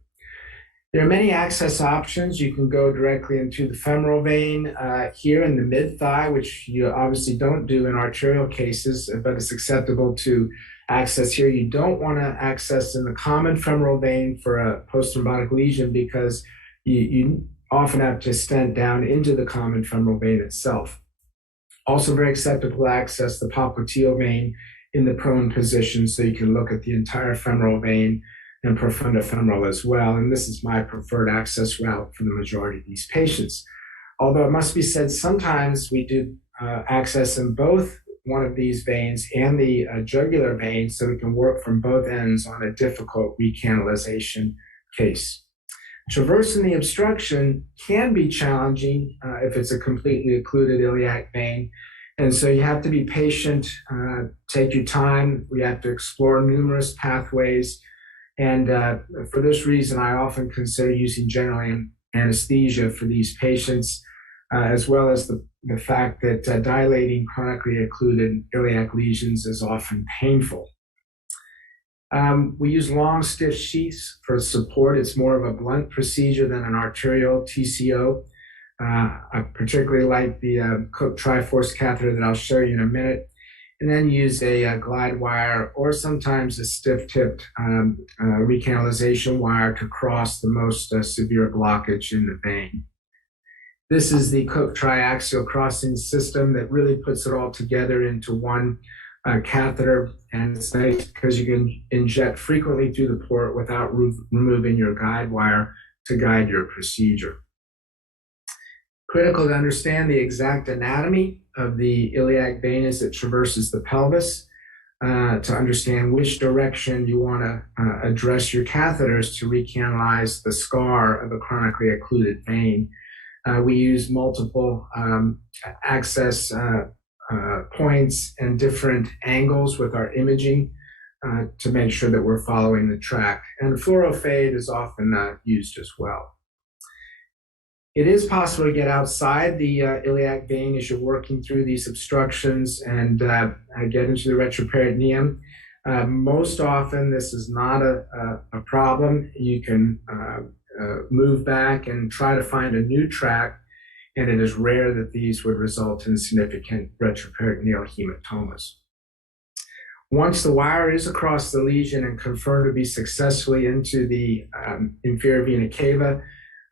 There are many access options. You can go directly into the femoral vein here in the mid-thigh, which you obviously don't do in arterial cases, but it's acceptable to access here. You don't want to access in the common femoral vein for a post-thrombotic lesion, because you often have to stent down into the common femoral vein itself. Also very acceptable to access the popliteal vein in the prone position, so you can look at the entire femoral vein and profunda femoral as well. And this is my preferred access route for the majority of these patients. Although it must be said, sometimes we do access in both one of these veins and the jugular vein, so we can work from both ends on a difficult recanalization case. Traversing the obstruction can be challenging if it's a completely occluded iliac vein. And so you have to be patient, take your time. We have to explore numerous pathways. And for this reason, I often consider using general anesthesia for these patients, as well as the fact that dilating chronically occluded iliac lesions is often painful. We use long, stiff sheaths for support. It's more of a blunt procedure than an arterial TCO. I particularly like the Cook Triforce catheter that I'll show you in a minute, and then use a glide wire or sometimes a stiff-tipped recanalization wire to cross the most severe blockage in the vein. This is the Cook triaxial crossing system that really puts it all together into one catheter, and it's nice because you can inject frequently through the port without removing your guide wire to guide your procedure. Critical to understand the exact anatomy of the iliac vein as it traverses the pelvis, to understand which direction you want to address your catheters to recanalize the scar of a chronically occluded vein. We use multiple access points and different angles with our imaging to make sure that we're following the track. And fluorofade is often used as well. It is possible to get outside the iliac vein as you're working through these obstructions and get into the retroperitoneum. Most often, this is not a problem. You can move back and try to find a new track, and it is rare that these would result in significant retroperitoneal hematomas. Once the wire is across the lesion and confirmed to be successfully into the inferior vena cava,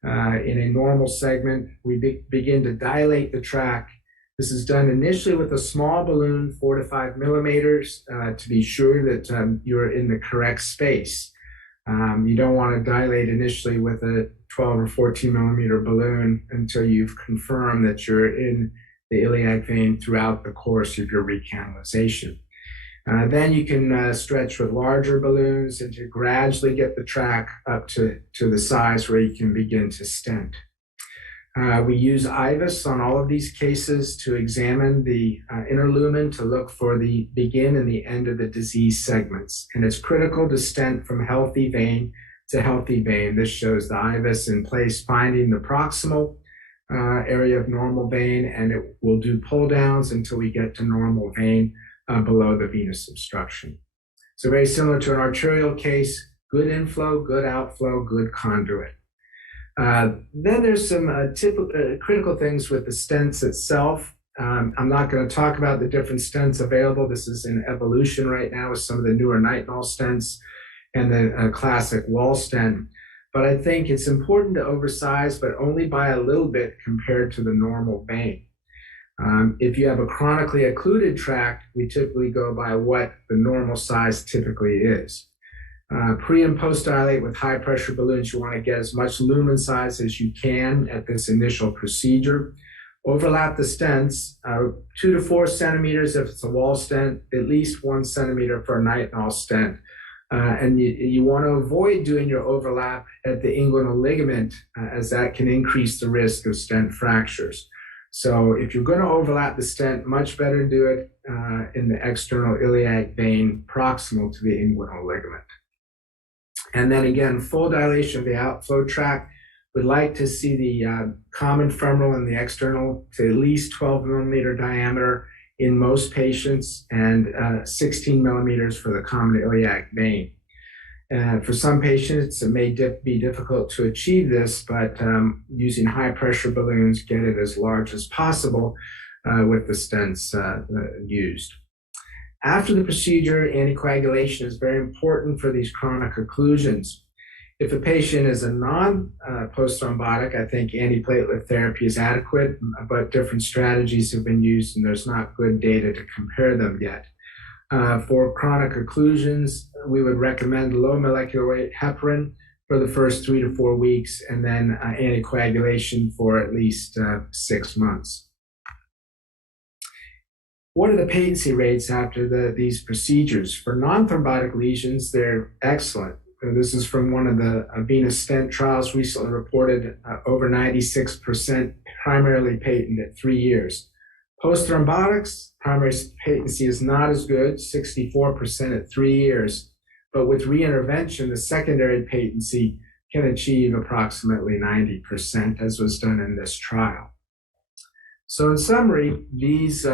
in a normal segment, we begin to dilate the tract. This is done initially with a small balloon, 4 to 5 millimeters, to be sure that you're in the correct space. You don't want to dilate initially with a 12 or 14 millimeter balloon until you've confirmed that you're in the iliac vein throughout the course of your recanalization. Then you can stretch with larger balloons and to gradually get the track up to the size where you can begin to stent. We use IVUS on all of these cases to examine the inner lumen to look for the begin and the end of the disease segments. And it's critical to stent from healthy vein to healthy vein. This shows the IVUS in place, finding the proximal area of normal vein, and it will do pull downs until we get to normal vein below the venous obstruction. So very similar to an arterial case, good inflow, good outflow, good conduit. Then there's some critical things with the stents itself. I'm not going to talk about the different stents available. This is in evolution right now with some of the newer nitinol stents and the classic wall stent. But I think it's important to oversize, but only by a little bit compared to the normal vein. If you have a chronically occluded tract, we typically go by what the normal size typically is. Pre and post dilate with high pressure balloons, you want to get as much lumen size as you can at this initial procedure. Overlap the stents, 2 to 4 centimeters if it's a wall stent, at least 1 centimeter for a nitinol stent. And you want to avoid doing your overlap at the inguinal ligament, as that can increase the risk of stent fractures. So if you're going to overlap the stent, much better do it in the external iliac vein proximal to the inguinal ligament. And then again, full dilation of the outflow tract. We'd like to see the common femoral and the external to at least 12 millimeter diameter in most patients, and 16 millimeters for the common iliac vein. For some patients, it may be difficult to achieve this, but using high pressure balloons get it as large as possible with the stents used. After the procedure, anticoagulation is very important for these chronic occlusions. If a patient is a non-post-thrombotic, I think antiplatelet therapy is adequate, but different strategies have been used and there's not good data to compare them yet. For chronic occlusions, we would recommend low molecular weight heparin for the first 3 to 4 weeks, and then anticoagulation for at least 6 months. What are the patency rates after these procedures? For non-thrombotic lesions, they're excellent. This is from one of the venous stent trials recently reported, over 96% primarily patent at 3 years. Post-thrombotics, primary patency is not as good, 64% at 3 years. But with reintervention, the secondary patency can achieve approximately 90%, as was done in this trial. So in summary, these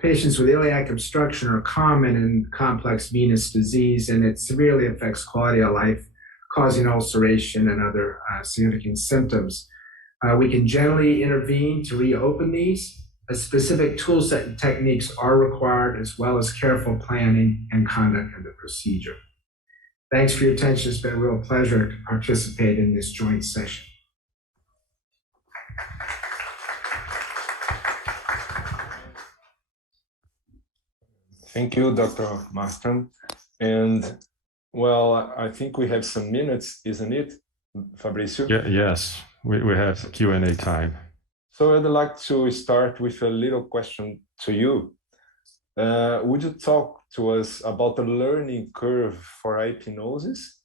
patients with iliac obstruction are common in complex venous disease, and it severely affects quality of life, causing ulceration and other significant symptoms. We can generally intervene to reopen these. Specific tool set and techniques are required, as well as careful planning and conduct of the procedure. Thanks for your attention. It's been a real pleasure to participate in this joint session. Thank you, Dr. Marston. And well, I think we have some minutes, isn't it, Fabricio? Yeah, yes, we have Q&A time. So I'd like to start with a little question to you. Would you talk to us about the learning curve for hypnosis?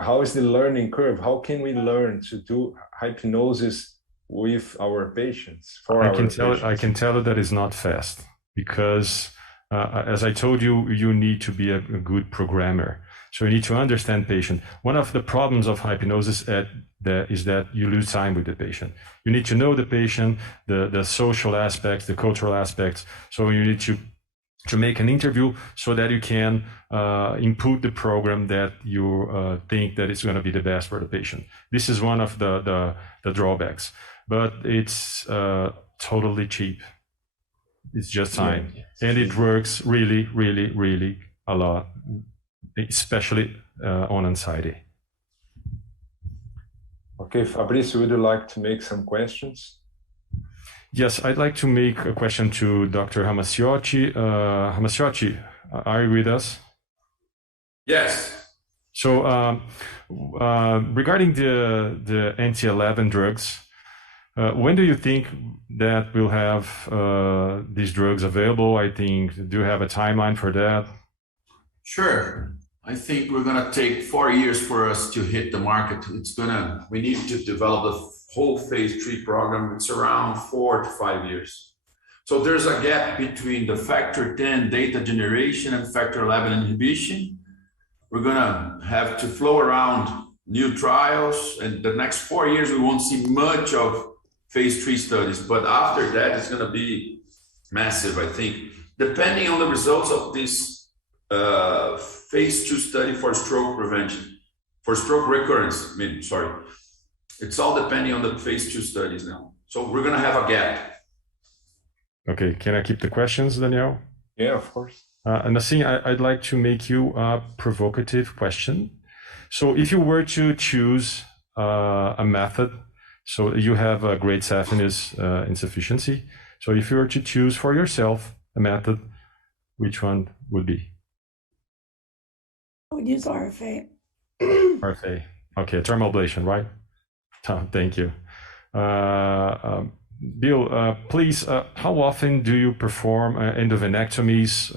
How is the learning curve? How can we learn to do hypnosis with our patients? I can tell you that it's not fast, because as I told you, you need to be a good programmer. So you need to understand patient. One of the problems of hypnosis is that you lose time with the patient. You need to know the patient, the social aspects, the cultural aspects. So you need to make an interview so that you can input the program that you think that is going to be the best for the patient. This is one of the drawbacks, but it's totally cheap. It's just time, and it works really, really, really a lot, especially on anxiety. Okay, Fabricio, would you like to make some questions? Yes, I'd like to make a question to Dr. Hamasiotti. Hamasiotti, are you with us? Yes. So regarding the anti-11 drugs, when do you think that we'll have these drugs available? I think, do you have a timeline for that? Sure. I think we're going to take 4 years for us to hit the market. We need to develop the whole phase 3 program. It's around 4 to 5 years. So there's a gap between the factor 10 data generation and factor 11 inhibition. We're going to have to flow around new trials, and the next 4 years, we won't see much of phase 3 studies, but after that, it's going to be massive, I think, depending on the results of this phase 2 study for stroke prevention, for stroke recurrence, It's all depending on the phase 2 studies now. So we're going to have a gap. Okay, can I keep the questions, Daniel? Yeah, of course. Nassim, I'd like to make you a provocative question. So if you were to choose a method, so you have a great saphenous insufficiency. So if you were to choose for yourself a method, which one would be? I would use RFA. RFA. Okay, thermal ablation, right? Thank you. Bill, please, how often do you perform endovenectomies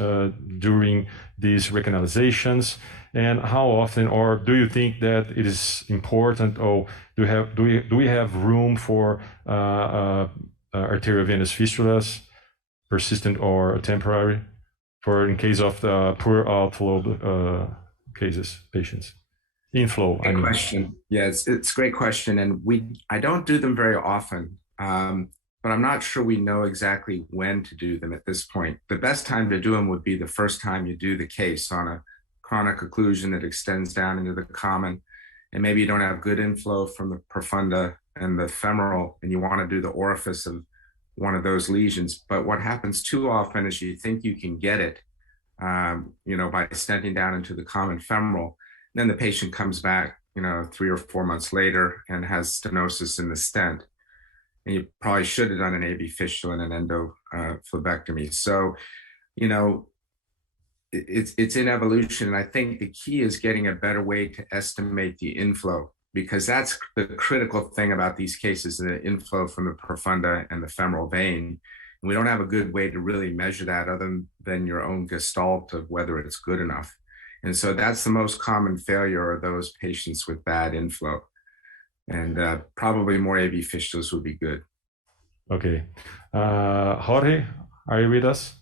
during these recanalizations? And how often, or do you think that it is important, or do we have room for arteriovenous fistulas, persistent or temporary, for in case of the poor outflow patients? Inflow, Great question. Yeah, it's a great question, and I don't do them very often, but I'm not sure we know exactly when to do them at this point. The best time to do them would be the first time you do the case on a chronic occlusion that extends down into the common, and maybe you don't have good inflow from the profunda and the femoral, and you want to do the orifice of one of those lesions. But what happens too often is you think you can get it, by stenting down into the common femoral. Then the patient comes back, 3 or 4 months later and has stenosis in the stent. And you probably should have done an AV fistula and an endo phlebectomy. So, it's in evolution. And I think the key is getting a better way to estimate the inflow, because that's the critical thing about these cases, the inflow from the profunda and the femoral vein. And we don't have a good way to really measure that other than your own gestalt of whether it's good enough. And so that's the most common failure, are those patients with bad inflow. And probably more AV fistulas would be good. Okay. Jorge, are you with us?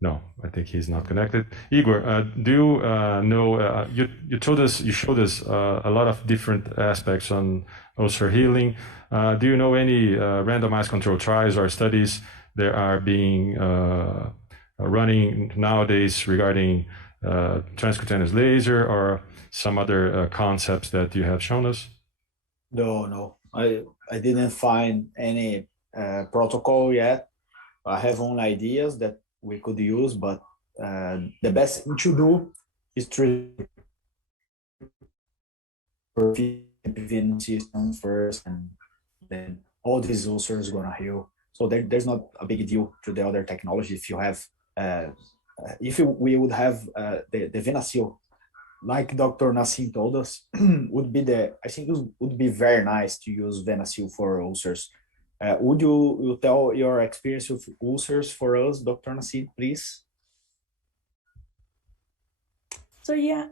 No, I think he's not connected. Igor, do you know, you showed us a lot of different aspects on ulcer healing. Do you know any randomized controlled trials or studies that are being running nowadays regarding transcutaneous laser or some other concepts that you have shown us? No, I didn't find any protocol yet. I have only ideas that we could use, but the best thing to do is treat the system first, and then all these ulcers gonna heal. So there's not a big deal to the other technology. If you have we would have the VenaSeal, like Dr. Nassim told us, I think it would be very nice to use VenaSeal for ulcers. Would you tell your experience with ulcers for us, Dr. Nassim, please? So yeah,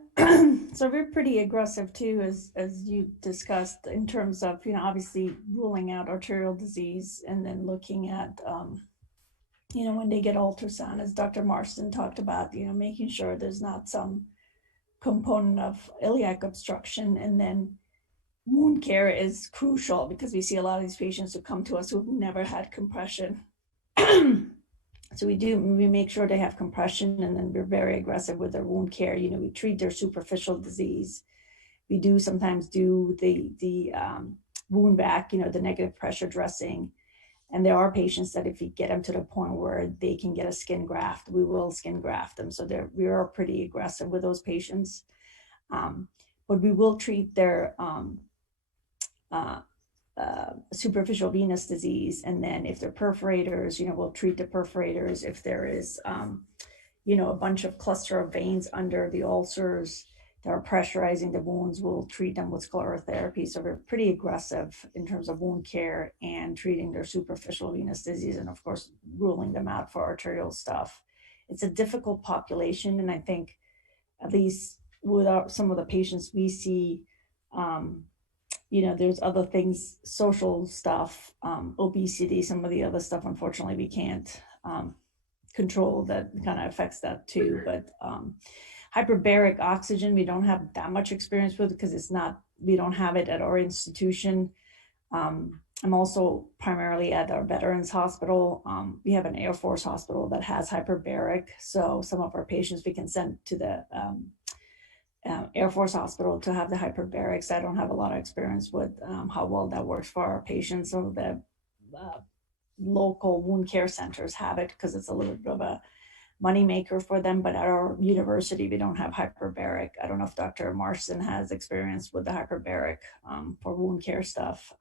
so we're pretty aggressive too, as you discussed, in terms of, obviously ruling out arterial disease, and then looking at, when they get ultrasound, as Dr. Marston talked about, making sure there's not some component of iliac obstruction. And then wound care is crucial, because we see a lot of these patients who come to us who've never had compression. So we make sure they have compression, and then we're very aggressive with their wound care. We treat their superficial disease. We do sometimes do the wound vac, the negative pressure dressing. And there are patients that if we get them to the point where they can get a skin graft, we will skin graft them. So we are pretty aggressive with those patients. But we will treat their superficial venous disease. And then if they're perforators, we'll treat the perforators. If there is, a bunch of cluster of veins under the ulcers that are pressurizing the wounds, we'll treat them with sclerotherapy. So we're pretty aggressive in terms of wound care and treating their superficial venous disease, and of course, ruling them out for arterial stuff. It's a difficult population. And I think, at least with some of the patients we see, there's other things, social stuff, obesity, some of the other stuff, unfortunately, we can't control, that kind of affects that too. But hyperbaric oxygen, we don't have that much experience with, because we don't have it at our institution. I'm also primarily at our Veterans Hospital. We have an Air Force hospital that has hyperbaric. So some of our patients we can send to the Air Force Hospital to have the hyperbarics. I don't have a lot of experience with how well that works for our patients. Some of the local wound care centers have it, because it's a little bit of a moneymaker for them. But at our university, we don't have hyperbaric. I don't know if Dr. Marston has experience with the hyperbaric for wound care stuff.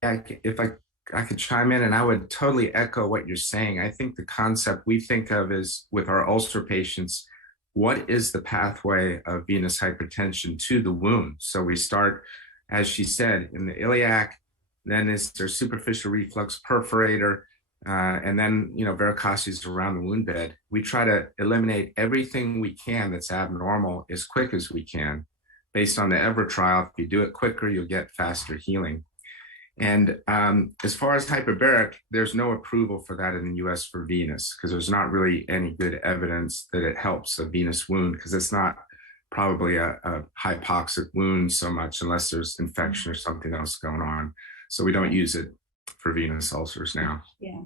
If I could chime in, and I would totally echo what you're saying. I think the concept we think of is, with our ulcer patients, what is the pathway of venous hypertension to the wound? So we start as she said, in the iliac, then is there superficial reflux perforator, and then, varicosities around the wound bed. We try to eliminate everything we can that's abnormal as quick as we can. Based on the EVER trial, if you do it quicker, you'll get faster healing. And as far as hyperbaric, there's no approval for that in the US for venous, because there's not really any good evidence that it helps a venous wound, because it's not probably a hypoxic wound so much unless there's infection or something else going on. So we don't use it for venous ulcers now. Yeah.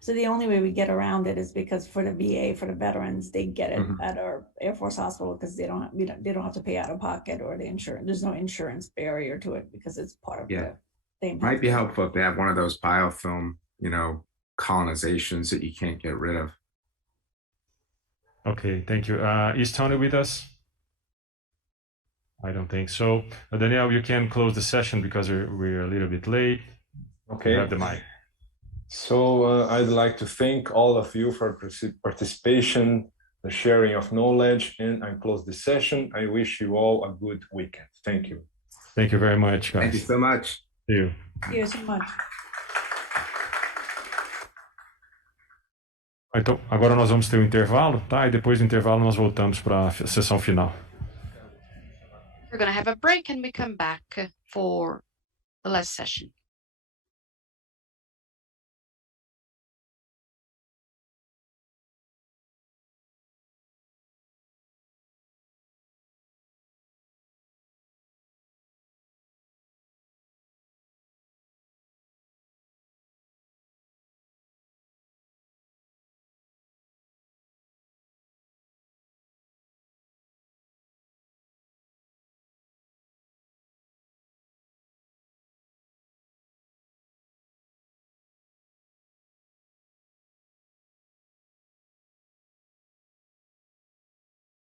So the only way we get around it is because for the VA, for the veterans, they get it at our Air Force hospital because they don't have to pay out of pocket, or the insurance. There's no insurance barrier to it because it's part of the thing. Might be helpful if they have one of those biofilm, colonizations that you can't get rid of. Okay, thank you. Is Tony with us? I don't think so. Daniel, you can close the session because we're a little bit late. Okay. You have the mic. So I'd like to thank all of you for participation, the sharing of knowledge, and I close the session. I wish you all a good weekend. Thank you. Thank you very much, guys. Thank you so much. See you. Thank you so much. Então, agora nós vamos ter um intervalo, tá? E depois do intervalo nós voltamos para a sessão final. We're going to have a break and we come back for the last session.